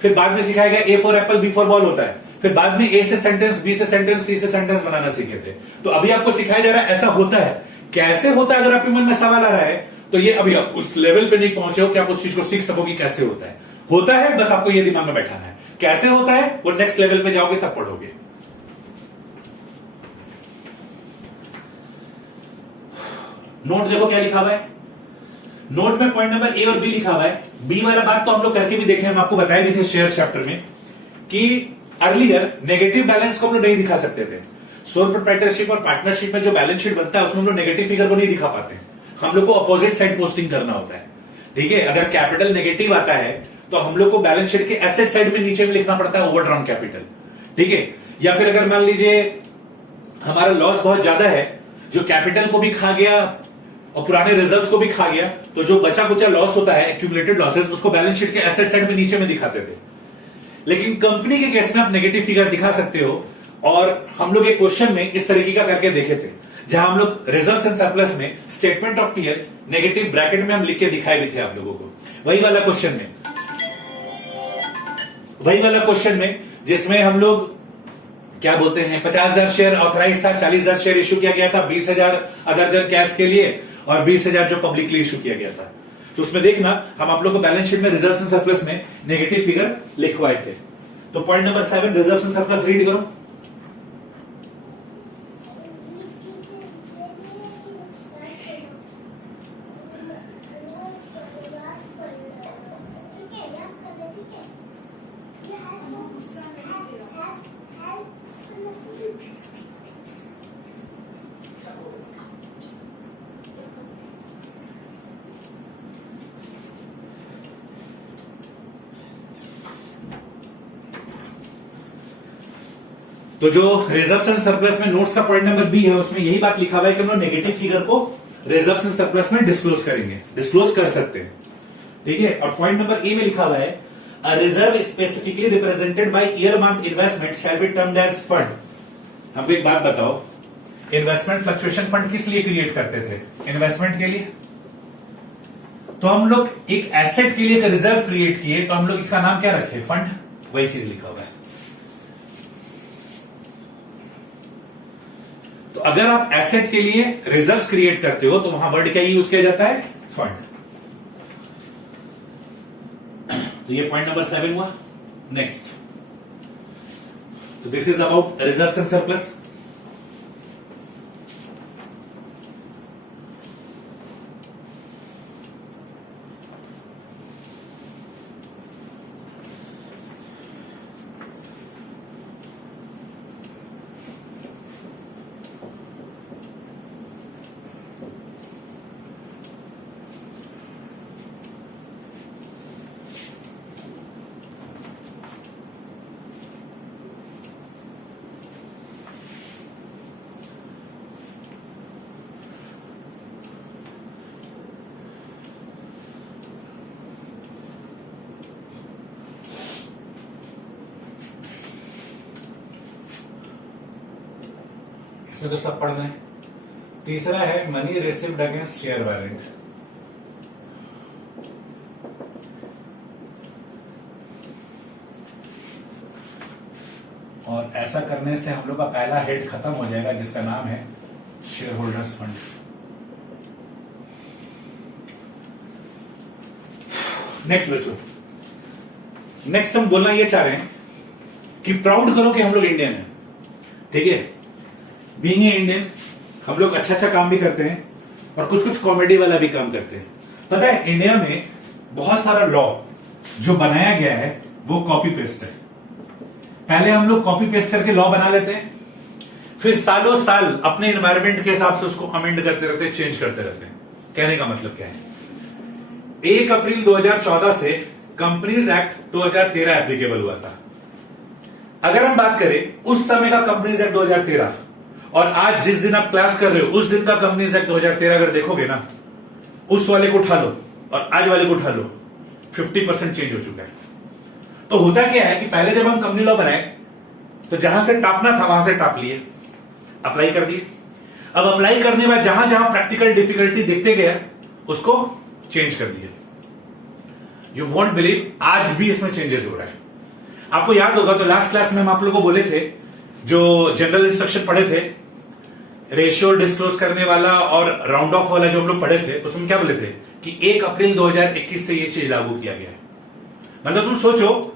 फिर बाद में सिखाया गया A for Apple B for ball होता है, फिर बाद में A से सेंटेंस, B से सेंटेंस, C से सेंटेंस बनाना सीखे थे। तो अभी आपको सिखाया जा रहा है ऐसा होता है। कैसे होता है अगर आपके मन में सवाल आ रहा है तो ये अभी आप उस लेवल पे नहीं पहुंचे हो कि आप उस चीज को सीख सको कि कैसे होता है। होता है, बस आपको ये दिमाग में बैठाना है। कैसे होता है वो नेक्स्ट लेवल पे जाओगे तब पढ़ोगे। नोट देखो क्या लिखा हुआ है। नोट में पॉइंट नंबर ए और बी लिखा हुआ है। बी वाला बात तो हम लोग करके भी देखे, हम आपको बताए भी थे शेयर चैप्टर में कि अर्लियर नेगेटिव बैलेंस को हम लोग नहीं दिखा सकते थे। सोल प्रोप्राइटरशिप और पार्टनरशिप में जो बैलेंस शीट बनता है उसमें हम लोग नेगेटिव फिगर को नहीं दिखा पाते, हम लोग को अपोजिट साइड पोस्टिंग करना होता है। ठीक है, अगर कैपिटल नेगेटिव आता है तो हम लोग को बैलेंस शीट के एसेट साइड में नीचे में लिखना पड़ता है ओवरड्रॉन कैपिटल। ठीक है, या फिर अगर मान लीजिए हमारा लॉस बहुत ज्यादा है, जो कैपिटल को भी खा गया और पुराने रिजर्व्स को भी खा गया, तो जो बचा कुचा लॉस होता है एक्यूमुलेटेड लॉसेस, उसको बैलेंस शीट के एसेट साइड में नीचे में दिखाते थे। लेकिन कंपनी के केस में आप नेगेटिव फिगर दिखा सकते हो, और हम लोग एक क्वेश्चन में इस तरीके का करके देखे थे जहां हम लोग रिजर्व्स एंड सरप्लस में statement of PL negative bracket में हम लिख के दिखाए भी थे आप लोगों को। वही वाला क्वेश्चन में जिसमें हम लोग क्या बोलते हैं 50,000 शेयर ऑथराइज था, 40,000 शेयर इशू किया गया था, 20,000 अदर देन कैश के लिए और 20,000 जो पब्लिकली इशू किया गया था। तो उसमें देखना हम आप लोग को बैलेंस शीट में रिजर्व्स एंड सरप्लस में नेगेटिव फिगर लिखवाए थे। तो point number 7 reserves and surplus read करो। तो जो रिजर्व्स एंड सरप्लस में नोट्स का पॉइंट नंबर बी है उसमें यही बात लिखा हुआ है कि हम लोग नेगेटिव फिगर को रिजर्व्स एंड सरप्लस में डिस्क्लोज करेंगे, डिस्क्लोज कर सकते हैं। ठीक है, और पॉइंट नंबर ए में लिखा हुआ है uh reserve specifically represented by earmarked investment shall be termed as fund. हमको एक बात बताओ, इन्वेस्टमेंट फ्लक्चुएशन फंड किस लिए क्रिएट करते थे? इन्वेस्टमेंट के लिए। तो हम लोग एक एसेट के लिए रिजर्व क्रिएट किए, तो हम लोग इसका नाम क्या रखे? फंड। वही चीज लिखा हुआ है। तो अगर आप एसेट के लिए रिजर्व्स क्रिएट करते हो तो वहां वर्ड क्या यूज किया जाता है? फंड। तो ये पॉइंट नंबर 7 हुआ। नेक्स्ट, तो this is about reserves and surplus. इसमें तो सब पढ़ना है। तीसरा है money received against share warrant. और ऐसा करने से हम लोग का पहला हेड खत्म हो जाएगा जिसका नाम है शेयर होल्डर्स फंड। नेक्स्ट बच्चों, नेक्स्ट हम बोलना ये चाह रहे हैं कि प्राउड करो कि हम लोग इंडियन हैं। ठीक है, बीइंग ए इंडियन हम लोग अच्छा अच्छा काम भी करते हैं और कुछ कुछ कॉमेडी वाला भी काम करते हैं। पता है इंडिया में बहुत सारा लॉ जो बनाया गया है वो कॉपी पेस्ट है। पहले हम लोग कॉपी पेस्ट करके लॉ बना लेते हैं, फिर सालों साल अपने एनवायरमेंट के हिसाब से उसको अमेंड करते रहते हैं, चेंज करते रहते हैं। कहने का मतलब क्या है, 1 अप्रैल 2014 से कंपनीज एक्ट 2013 एप्लीकेबल हुआ था। अगर हम बात करें उस समय का कंपनीज एक्ट 2013 और आज जिस दिन आप क्लास कर रहे हो उस दिन का कंपनीज एक्ट 2013 अगर देखोगे ना, उस वाले को उठा लो और आज वाले को उठा लो, 50% चेंज हो चुका है। तो होता क्या है कि पहले जब हम कंपनी लॉ बनाए तो जहां से टापना था वहां से टाप लिए, अप्लाई कर दिए। अब अप्लाई करने के बाद जहां जहां प्रैक्टिकल डिफिकल्टी देखते गए उसको चेंज कर दिया। यू वॉन्ट बिलीव, आज भी इसमें चेंजेस हो रहा है। आपको याद होगा तो लास्ट क्लास में हम आप लोगों को बोले थे, जो जनरल इंस्ट्रक्शन पढ़े थे, रेशियो डिस्क्लोज करने वाला और राउंड ऑफ वाला जो हम लोग पढ़े थे, उसमें क्या बोले थे कि 1 अप्रैल 2021 से ये चीज लागू किया गया है। मतलब तुम सोचो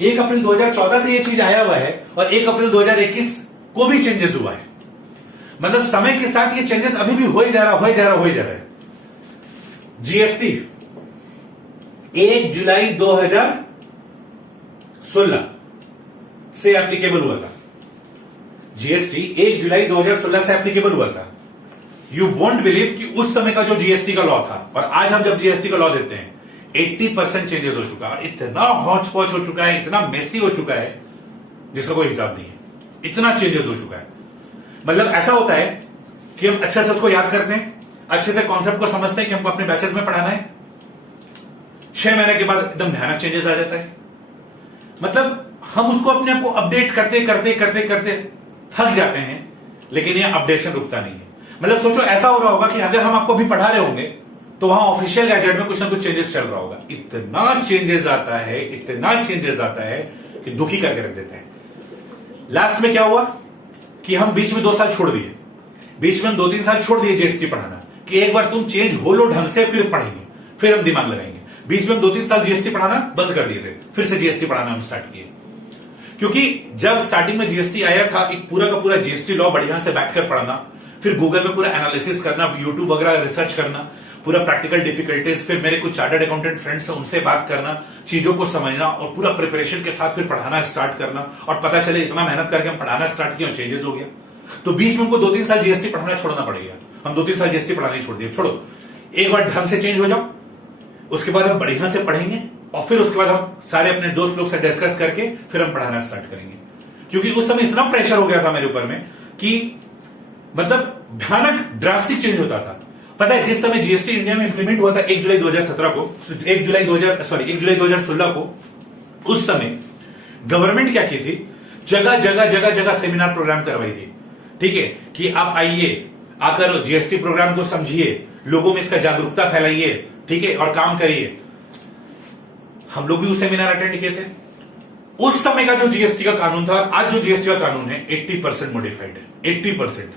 1 अप्रैल 2014 से ये चीज आया हुआ है और 1 अप्रैल 2021 को भी चेंजेस हुआ है। मतलब समय के साथ ये चेंजेस अभी भी हो ही जा रहा है। जीएसटी 1 जुलाई 2016 से एप्लीकेबल हुआ था। जीएसटी 1 जुलाई 2016 से एप्लीकेबल हुआ था। यू वोंट बिलीव कि उस समय का जो जीएसटी का लॉ था और आज हम जब जीएसटी का लॉ देते हैं 80% चेंजेस हो चुका है। इतना हॉच पॉच हो चुका है, इतना मेसी हो चुका है जिसका कोई हिसाब नहीं है। इतना चेंजेस हो चुका है। मतलब ऐसा होता है कि हम अच्छे से उसको याद करते हैं, अच्छे से कॉन्सेप्ट को समझते हैं कि हमको अपने बैचेस में पढ़ाना है, 6 महीने के बाद एकदम भयानक चेंजेस आ जाता है। मतलब हम उसको अपने आप को अपडेट करते करते करते करते थक जाते हैं, लेकिन ये अपडेशन रुकता नहीं है। मतलब सोचो ऐसा हो रहा होगा कि अगर हम आपको भी पढ़ा रहे होंगे तो वहां ऑफिशियल गैजेट में कुछ ना कुछ चेंजेस चल रहा होगा। इतना चेंजेस आता है कि दुखी करके रख देते हैं। लास्ट में क्या हुआ कि हम बीच में 2 साल छोड़ दिए, बीच में हम 2-3 साल छोड़ दिए जीएसटी पढ़ाना कि एक बार तुम चेंज हो लो ढंग से फिर पढ़ेंगे, फिर हम दिमाग लगाएंगे। बीच में हम 2-3 साल जीएसटी पढ़ाना बंद कर दिए थे, फिर से जीएसटी पढ़ाना हम स्टार्ट किए। क्योंकि जब स्टार्टिंग में जीएसटी आया था, एक पूरा का पूरा जीएसटी लॉ बढ़िया से बैठकर पढ़ना, फिर गूगल में पूरा एनालिसिस करना, यूट्यूब वगैरह रिसर्च करना, पूरा प्रैक्टिकल डिफिकल्टीज, फिर मेरे कुछ चार्टर्ड अकाउंटेंट फ्रेंड्स हैं उनसे बात करना, चीजों को समझना और पूरा प्रिपरेशन के साथ फिर पढ़ाना स्टार्ट करना, और पता चले इतना मेहनत करके हम पढ़ाना स्टार्ट किया और चेंजेस हो गया। तो बीच में हमको 2-3 साल जीएसटी पढ़ाना छोड़ना पड़ेगा। हम 2-3 साल जीएसटी पढ़ाना ही छोड़ दिए। छोड़ो, एक बार ढंग से चेंज हो जाओ, उसके बाद हम बढ़िया से पढ़ेंगे और फिर उसके बाद हम सारे अपने दोस्त लोग से डिस्कस करके फिर हम पढ़ाना स्टार्ट करेंगे। क्योंकि उस समय इतना प्रेशर हो गया था मेरे ऊपर में कि मतलब भयानक ड्रास्टिक चेंज होता था। पता है जिस समय जीएसटी इंडिया में इंप्लीमेंट हुआ था 1 जुलाई 2016 को, उस समय गवर्नमेंट क्या की थी, जगह जगह सेमिनार प्रोग्राम करवाई थी। ठीक है कि आप आइए, आकर जीएसटी प्रोग्राम को समझिए, लोगों में इसका जागरूकता फैलाइए, ठीक है, और काम करिए। हम लोग भी उस सेमिनार अटेंड किए थे। उस समय का जो जीएसटी का कानून था और आज जो जीएसटी का कानून है 80% मॉडिफाइड है। 80%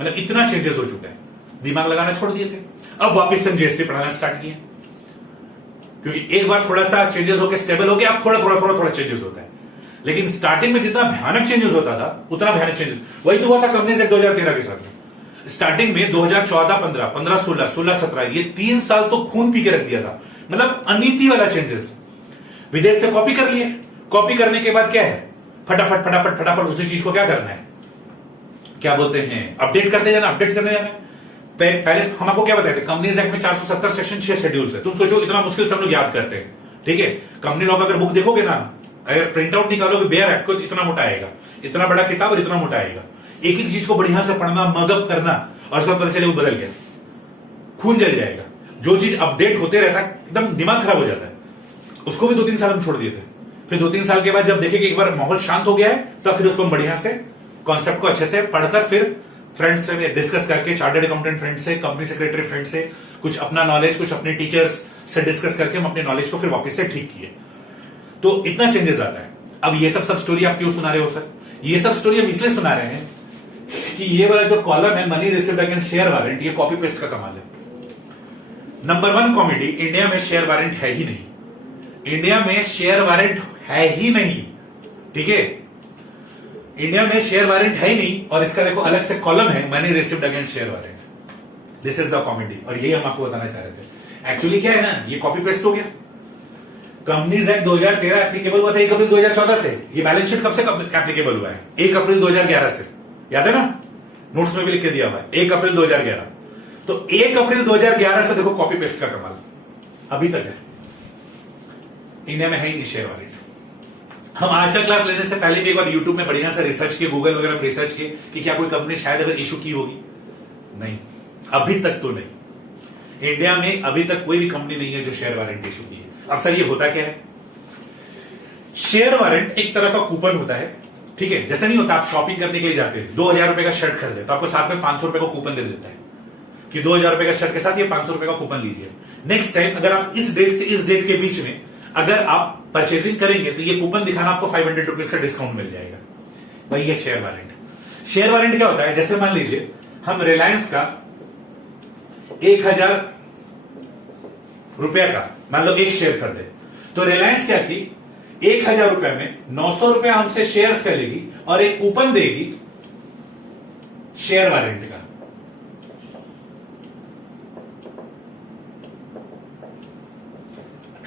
मतलब इतना चेंजेस हो चुका है, दिमाग लगाना छोड़ दिए थे। अब वापस से जीएसटी पढ़ाना स्टार्ट किए, क्योंकि एक बार थोड़ा सा चेंजेस होकर स्टेबल हो गया, अब थोड़ा चेंजेस होता है। लेकिन स्टार्टिंग में जितना भयानक चेंजेस होता था उतना भयानक चेंजेस वही तो हुआ था कंपनीज एक्ट 2013 के साथ में। स्टार्टिंग में 2014-15, 15-16, 16-17 ये 3 साल तो खून पी के रख दिया था। मतलब अनीति वाला चेंजेस विदेश से कॉपी कर लिए। कॉपी करने के बाद क्या है, फटाफट उसी चीज को क्या करना है, क्या बोलते हैं, अपडेट करते जाना। पहले हम आपको क्या बताए थे, कंपनीज एक्ट में 470 सेक्शन 6 शेड्यूल्स है। तुम सोचो इतना मुश्किल से हम लोग याद करते हैं। ठीक है, कंपनी लॉ का अगर बुक देखोगे ना, अगर प्रिंट आउट निकालोगे बेयर एक्ट को, तो इतना मोटा आएगा, इतना बड़ा किताब और इतना मोटा आएगा। एक एक चीज को बढ़िया से पढ़ना, मगअप करना, और उसका पता चले वो बदल गया, खून जल जाएगा। जो चीज अपडेट होते रहता है एकदम दिमाग खराब हो जाता है। उसको भी 2-3 साल हम छोड़ दिए थे। फिर 2-3 साल के बाद जब देखे कि एक बार माहौल शांत हो गया है, तब फिर उसको बढ़िया से कॉन्सेप्ट को अच्छे से पढ़कर फिर फ्रेंड्स से डिस्कस करके, चार्टर्ड अकाउंटेंट फ्रेंड से, कंपनी सेक्रेटरी फ्रेंड से, कुछ अपना नॉलेज, कुछ अपने टीचर्स से डिस्कस करके हम अपने नॉलेज को फिर वापस से ठीक किए। तो इतना चेंजेस आता है। अब ये सब स्टोरी आप क्यों सुना रहे हो सर? ये सब स्टोरी हम इसलिए सुना रहे हैं कि ये वाला जो कॉलम है, money received against share warrant, ये कॉपी पेस्ट का कमाल है। नंबर 1 कॉमेडी, इंडिया में शेयर वारंट है ही नहीं। इंडिया में शेयर वारंट है ही नहीं। ठीक है, इंडिया में शेयर वारंट है ही नहीं, और इसका देखो अलग से कॉलम है, money received against share warrant. This is the comedy, और यही हम आपको बताना चाह रहे थे। एक्चुअली क्या है ना, ये कॉपी पेस्ट हो गया। कंपनीज एक्ट 2013 एप्लीकेबल हुआ था 1 अप्रैल 2014 से। ये बैलेंस शीट कब से एप्लीकेबल हुआ है? 1 अप्रैल 2011 से। याद है ना, नोट्स में भी लिख के दिया हुआ है 1 अप्रैल 2011। तो 1 अप्रैल 2011 से देखो कॉपी पेस्ट का कमाल अभी तक है। इंडिया में है ही नहीं शेयर वारंट। हम आज का क्लास लेने से पहले भी एक बार यूट्यूब में बढ़िया से रिसर्च किए, गूगल वगैरह में रिसर्च किए कि क्या कोई कंपनी शायद अगर इशू की होगी। नहीं, अभी तक तो नहीं। इंडिया में अभी तक कोई भी कंपनी नहीं है जो शेयर वारंट इशू की है। अब सर ये होता क्या है? शेयर वारंट एक तरह का कूपन होता है, ठीक है। जैसे नहीं होता आप शॉपिंग करने के लिए जाते हैं, 2000 रुपए का शर्ट खरीदे तो आपको साथ में 500 रुपए का कूपन दे देता है कि 2000 रुपए का शर्ट के साथ ये 500 रुपए का कूपन लीजिए। नेक्स्ट टाइम अगर आप इस डेट से इस डेट के बीच में अगर आप परचेजिंग करेंगे तो ये कूपन दिखाना आपको 500 रुपीज का डिस्काउंट मिल जाएगा। भाई ये शेयर वारंट। शेयर वारंट क्या होता है? जैसे मान लीजिए हम रिलायंस का 1000 रुपए का मान लो एक शेयर खरीदे, तो रिलायंस क्या की 1000 रुपए में 900 रुपए हमसे शेयर्स कर लेगी और एक कूपन देगी शेयर वारंट का।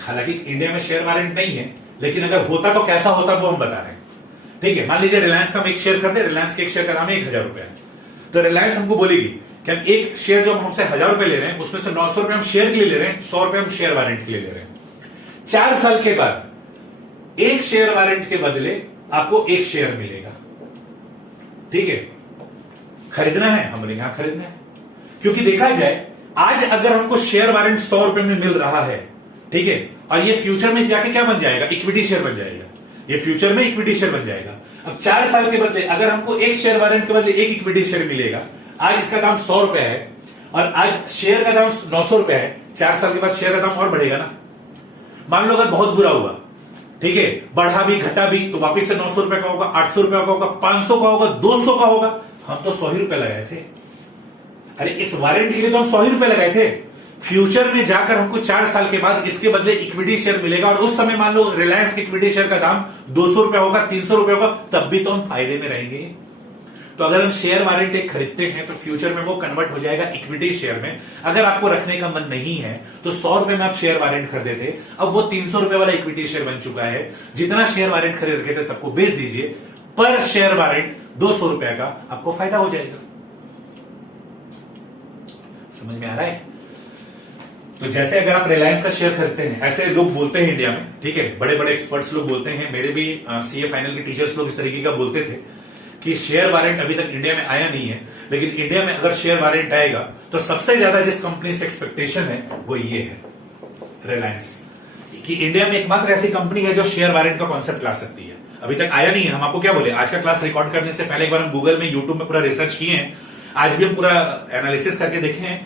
हालांकि इंडिया में शेयर वारंट नहीं है, लेकिन अगर होता तो कैसा होता वो हम बता रहे हैं, ठीक है। मान लीजिए रिलायंस का हम एक शेयर करते, रिलायंस के एक शेयर का दाम है 1000 रुपए, तो रिलायंस हमको बोलेगी कि हम एक शेयर जो हमसे 1000 रुपए ले रहे हैं उसमें से 900 रुपए हम शेयर के लिए ले रहे हैं, 100 रुपए हम शेयर वारंट के लिए ले रहे हैं। 4 साल के बाद एक शेयर वारंट के बदले आपको एक शेयर मिलेगा, ठीक है। खरीदना है, हमने यहां खरीदना है, क्योंकि देखा जाए आज अगर हमको शेयर वारंट 100 रुपए में मिल रहा है, ठीक है, और ये फ्यूचर में जाके क्या बन जाएगा? इक्विटी शेयर बन जाएगा। ये फ्यूचर में इक्विटी शेयर बन जाएगा। अब 4 साल के बदले अगर हमको एक शेयर वारंट के बदले एक इक्विटी शेयर मिलेगा, आज इसका दाम 100 रुपए है और आज शेयर का दाम 900 रुपए है, 4 साल के बाद शेयर का दाम और बढ़ेगा ना। मान लो अगर बहुत बुरा हुआ, ठीक है, बढ़ा भी घटा भी, तो वापिस से 900 रुपए का होगा, 800 रुपए का होगा, 500 का होगा, 200 का होगा। हम तो 100 ही रुपए लगाए थे। अरे इस वारंट के लिए तो हम 100 ही रुपए लगाए थे। फ्यूचर में जाकर हमको 4 साल के बाद इसके बदले इक्विटी शेयर मिलेगा और उस समय मान लो रिलायंस के इक्विटी शेयर का दाम 200 रुपए होगा, 300 रुपए होगा, तब भी तो हम फायदे में रहेंगे। तो अगर हम शेयर वारंट एक खरीदते हैं तो फ्यूचर में वो कन्वर्ट हो जाएगा इक्विटी शेयर में। अगर आपको रखने का मन नहीं है तो 100 रुपए में आप शेयर वारंट खरीदे थे, अब वो 300 रुपए वाला इक्विटी शेयर बन चुका है। जितना शेयर वारंट खरीद रखे थे सबको बेच दीजिए, पर शेयर वारंट 200 रुपए का आपको फायदा हो जाएगा। समझ में आ रहा है? तो जैसे अगर आप रिलायंस का शेयर खरीदते हैं, ऐसे लोग बोलते हैं इंडिया में, ठीक है, बड़े बड़े एक्सपर्ट्स लोग बोलते हैं, मेरे भी सीए फाइनल के टीचर्स लोग इस तरीके का बोलते थे कि शेयर वारंट अभी तक इंडिया में आया नहीं है, लेकिन इंडिया में अगर शेयर वारंट आएगा तो सबसे ज्यादा जिस कंपनी से एक्सपेक्टेशन है वो ये है रिलायंस, कि इंडिया में एकमात्र ऐसी कंपनी है जो शेयर वारंट का कॉन्सेप्ट ला सकती है। अभी तक आया नहीं है। हम आपको क्या बोले, आज का क्लास रिकॉर्ड करने से पहले एक बार हम गूगल में, यूट्यूब में पूरा रिसर्च किए हैं, आज भी हम पूरा एनालिसिस करके देखे हैं,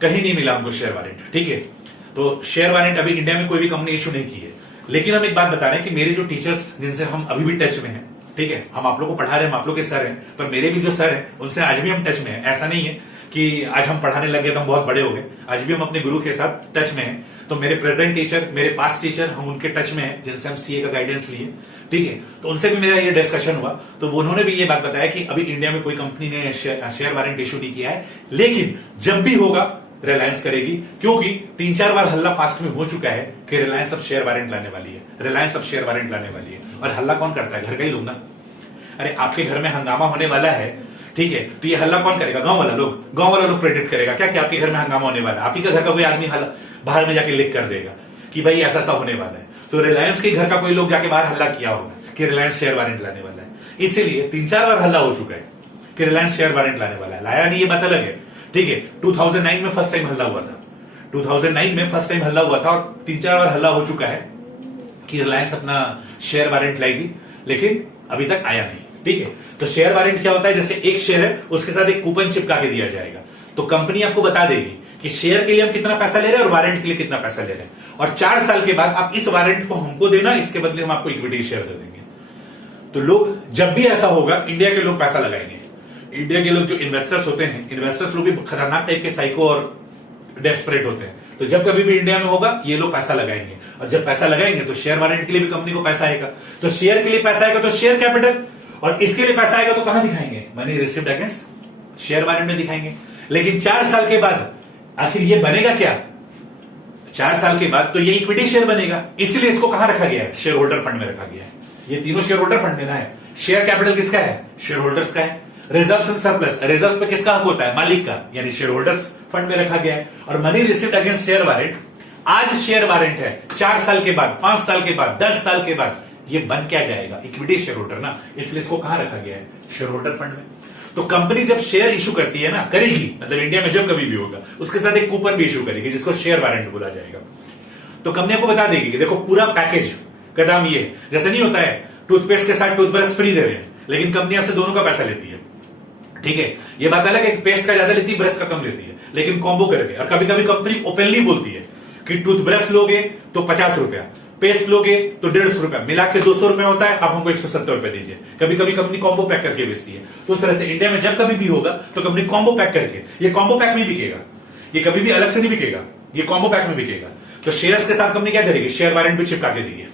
कहीं नहीं मिला हमको शेयर वारंट, ठीक है। तो शेयर वारंट अभी इंडिया में कोई भी कंपनी इशू नहीं की है। लेकिन हम एक बात बता रहे हैं कि मेरे जो टीचर्स जिनसे हम अभी भी टच में हैं, ठीक है, हम आप लोग को पढ़ा रहे हैं, हम आप लोग के सर हैं, पर मेरे भी जो सर हैं उनसे आज भी हम टच में हैं। ऐसा नहीं है कि आज हम पढ़ाने लगे तो हम बहुत बड़े हो गए, आज भी हम अपने गुरु के साथ टच में हैं। तो मेरे प्रेजेंट टीचर, मेरे पास्ट टीचर, हम उनके टच में हैं जिनसे हम सीए का गाइडेंस लिए, ठीक है। तो उनसे भी मेरा ये डिस्कशन हुआ, तो उन्होंने भी ये बात बताया कि अभी इंडिया में कोई कंपनी ने शेयर वारंट इशू नहीं किया है, लेकिन जब भी होगा रिलायंस करेगी, क्योंकि 3-4 बार हल्ला पास्ट में हो चुका है कि रिलायंस अब शेयर वारंट लाने वाली है, रिलायंस अब शेयर वारंट लाने वाली है। और हल्ला कौन करता है? घर का ही लोग ना। अरे आपके घर में हंगामा होने वाला है, ठीक है, तो ये हल्ला कौन करेगा? गांव वाला लोग प्रेडिक्ट करेगा क्या कि आपके घर में हंगामा होने वाला है। आप ही का घर का कोई आदमी बाहर में जाके लिख कर देगा कि भाई ऐसा सा होने वाला है। तो रिलायंस के घर का कोई लोग जाके बाहर हल्ला किया होगा कि रिलायंस शेयर वारंट लाने वाला है। इसीलिए 3-4 बार हल्ला हो चुका है कि रिलायंस शेयर वारंट लाने वाला है। लाया नहीं, ये बात अलग है, ठीक है। 2009 में फर्स्ट टाइम हल्ला हुआ था, 2009 में फर्स्ट टाइम हल्ला हुआ था और 3-4 बार हल्ला हो चुका है कि रिलायंस अपना शेयर वारंट लाएगी, लेकिन अभी तक आया नहीं, ठीक है। तो शेयर वारंट क्या होता है? जैसे एक शेयर है उसके साथ एक कूपन चिपका के दिया जाएगा, तो कंपनी आपको बता देगी कि शेयर के लिए हम कितना पैसा ले रहे हैं और वारंट के लिए कितना पैसा ले रहे हैं, और 4 साल के बाद आप इस वारंट को हमको देना, इसके बदले हम आपको इक्विटी शेयर दे देंगे। तो लोग जब भी ऐसा होगा, इंडिया के लोग पैसा लगाएंगे। इंडिया के लोग जो इन्वेस्टर्स होते हैं, इन्वेस्टर्स लोग भी खतरनाक टाइप के साइको और डेस्परेट होते हैं। तो जब कभी भी इंडिया में होगा ये लोग पैसा लगाएंगे, और जब पैसा लगाएंगे तो शेयर वारंट के लिए भी कंपनी को पैसा आएगा, तो शेयर के लिए पैसा आएगा तो शेयर कैपिटल, और इसके लिए पैसा आएगा तो कहां दिखाएंगे? Money received against share warrant में दिखाएंगे। लेकिन 4 साल के बाद आखिर ये बनेगा क्या? 4 साल के बाद तो ये इक्विटी शेयर बनेगा, इसीलिए इसको कहां रखा गया है, शेयर होल्डर फंड में रखा गया है। ये तीनों शेयर होल्डर फंड में ना है। शेयर कैपिटल किसका है, शेयर होल्डर्स का है। रिजर्व एंड सरप्लस, रिजर्व पे किसका हक होता है, मालिक का, यानी शेयर होल्डर्स फंड में रखा गया है। और money received against share warrant, आज शेयर वारंट है, 4 साल के बाद, 5 साल के बाद, 10 साल के बाद ये बन क्या जाएगा, इक्विटी शेयर होल्डर ना, इसलिए इसको कहां रखा गया है, शेयर होल्डर फंड में। तो कंपनी जब शेयर इशू करती है ना, करेगी, मतलब इंडिया में जब कभी भी होगा, उसके साथ एक कूपन भी इशू करेगी जिसको शेयर वारंट बोला जाएगा। तो कंपनी आपको बता देगी कि देखो पूरा पैकेज का दाम ये, जैसे नहीं होता है टूथपेस्ट के साथ टूथब्रश फ्री दे रहे हैं, लेकिन कंपनी आपसे दोनों का पैसा लेती है, ठीक है। ये बात अलग है कि पेस्ट का ज्यादा लेती है, ब्रश का कम लेती है, लेकिन कॉम्बो करके। और कभी कभी कंपनी ओपनली बोलती है कि टूथब्रश लोगे तो 50 रुपया, पेस्ट लोगे तो 150 रुपया, मिला के 200 रुपया होता है, आप हमको 170 रुपया दीजिए। कभी कभी कंपनी कॉम्बो पैक करके बेचती है। तो उस तरह से इंडिया में जब कभी भी होगा तो कंपनी कॉम्बो पैक करके, ये कॉम्बो पैक में बिकेगा, ये कभी भी अलग से नहीं बिकेगा, ये कॉम्बो पैक में बिकेगा। तो शेयर्स के साथ कंपनी क्या करेगी, शेयर वारंट भी चिपका के देगी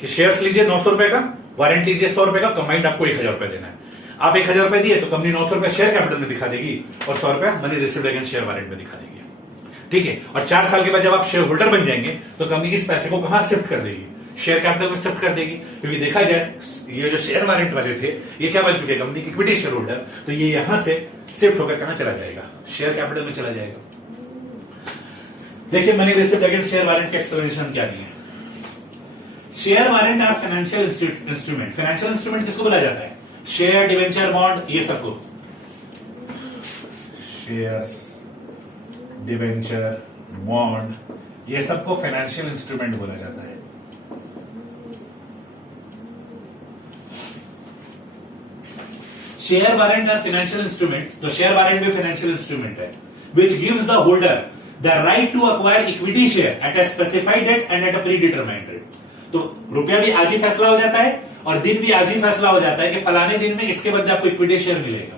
कि शेयर्स लीजिए 900 रुपए का, वारंट लीजिए 100 रुपए का, कंबाइंड आपको 1000 रुपए देना है। आप 1000 रुपए दिए तो कंपनी 900 रुपए शेयर कैपिटल में दिखा देगी और 100 रुपए money received against share warrant में दिखा देगी, ठीक है। और 4 साल के बाद जब आप शेयर होल्डर बन जाएंगे तो कंपनी इस पैसे को कहां शिफ्ट कर देगी, शेयर कैपिटल में शिफ्ट कर देगी। क्योंकि देखा जाए ये जो शेयर वारंट वाले थे ये क्या बन चुके हैं, कंपनी की इक्विटी शेयर होल्डर, तो ये यहां से शिफ्ट होकर कहां चला जाएगा, शेयर कैपिटल में चला जाएगा। देखिए money received against share warrant का एक्सप्लेनेशन क्या दिया। Share warrant are financial instrument, financial instrument किसको बोला जाता है, शेयर, डिवेंचर, बॉन्ड, ये सबको, शेयर्स, डिवेंचर, बॉन्ड, ये सबको फाइनेंशियल इंस्ट्रूमेंट बोला जाता है। Share warrant are financial instruments, तो शेयर वारंट भी फाइनेंशियल इंस्ट्रूमेंट है, which gives the holder the right to acquire equity share at a specified date and at a predetermined rate। तो रुपया भी आज ही फैसला हो जाता है और दिन भी आज ही फैसला हो जाता है कि फलाने दिन में इसके बदले आपको इक्विटी शेयर मिलेगा।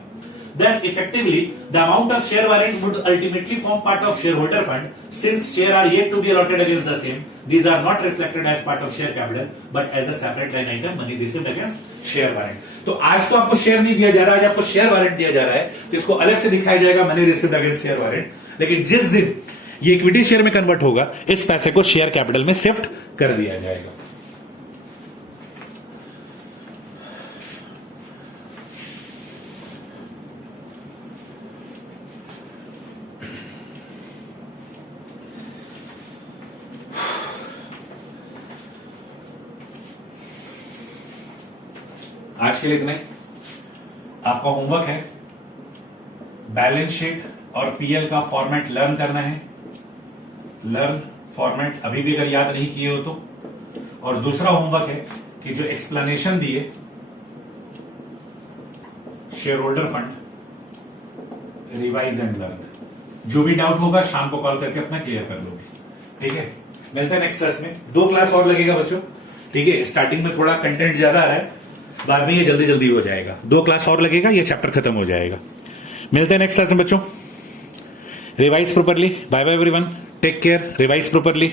Thus, effectively, the amount of share warrant would ultimately form part of shareholder fund. Since shares are yet to be allotted against the same, these are not reflected as part of share capital, but as a separate line item, money received against share warrant। तो आज तो आपको share नहीं दिया जा रहा है, आज आपको शेयर वारंट दिया जा रहा है, तो इसको अलग से दिखाया जाएगा money received against share warrant. लेकिन जिस दिन ये इक्विटी शेयर में कन्वर्ट होगा, इस पैसे को शेयर कैपिटल में शिफ्ट कर दिया जाएगा। आज के लिए इतना ही। आपका होमवर्क है बैलेंस शीट और पीएल का फॉर्मेट लर्न करना है। लर्न फॉर्मेट अभी भी अगर याद नहीं किए हो तो। और दूसरा होमवर्क है कि जो एक्सप्लेनेशन दिए share holder fund, revise and learn. जो भी डाउट होगा शाम को कॉल करके अपना क्लियर कर लोगे, ठीक है। मिलते हैं नेक्स्ट क्लास में। 2 क्लास और लगेगा बच्चों, ठीक है। स्टार्टिंग में थोड़ा कंटेंट ज्यादा आ रहा है, बाद में ये जल्दी जल्दी हो जाएगा। 2 क्लास और लगेगा, ये चैप्टर खत्म हो जाएगा। मिलते हैं नेक्स्ट क्लास में बच्चों। Revise properly. Bye bye everyone, take care, revise properly.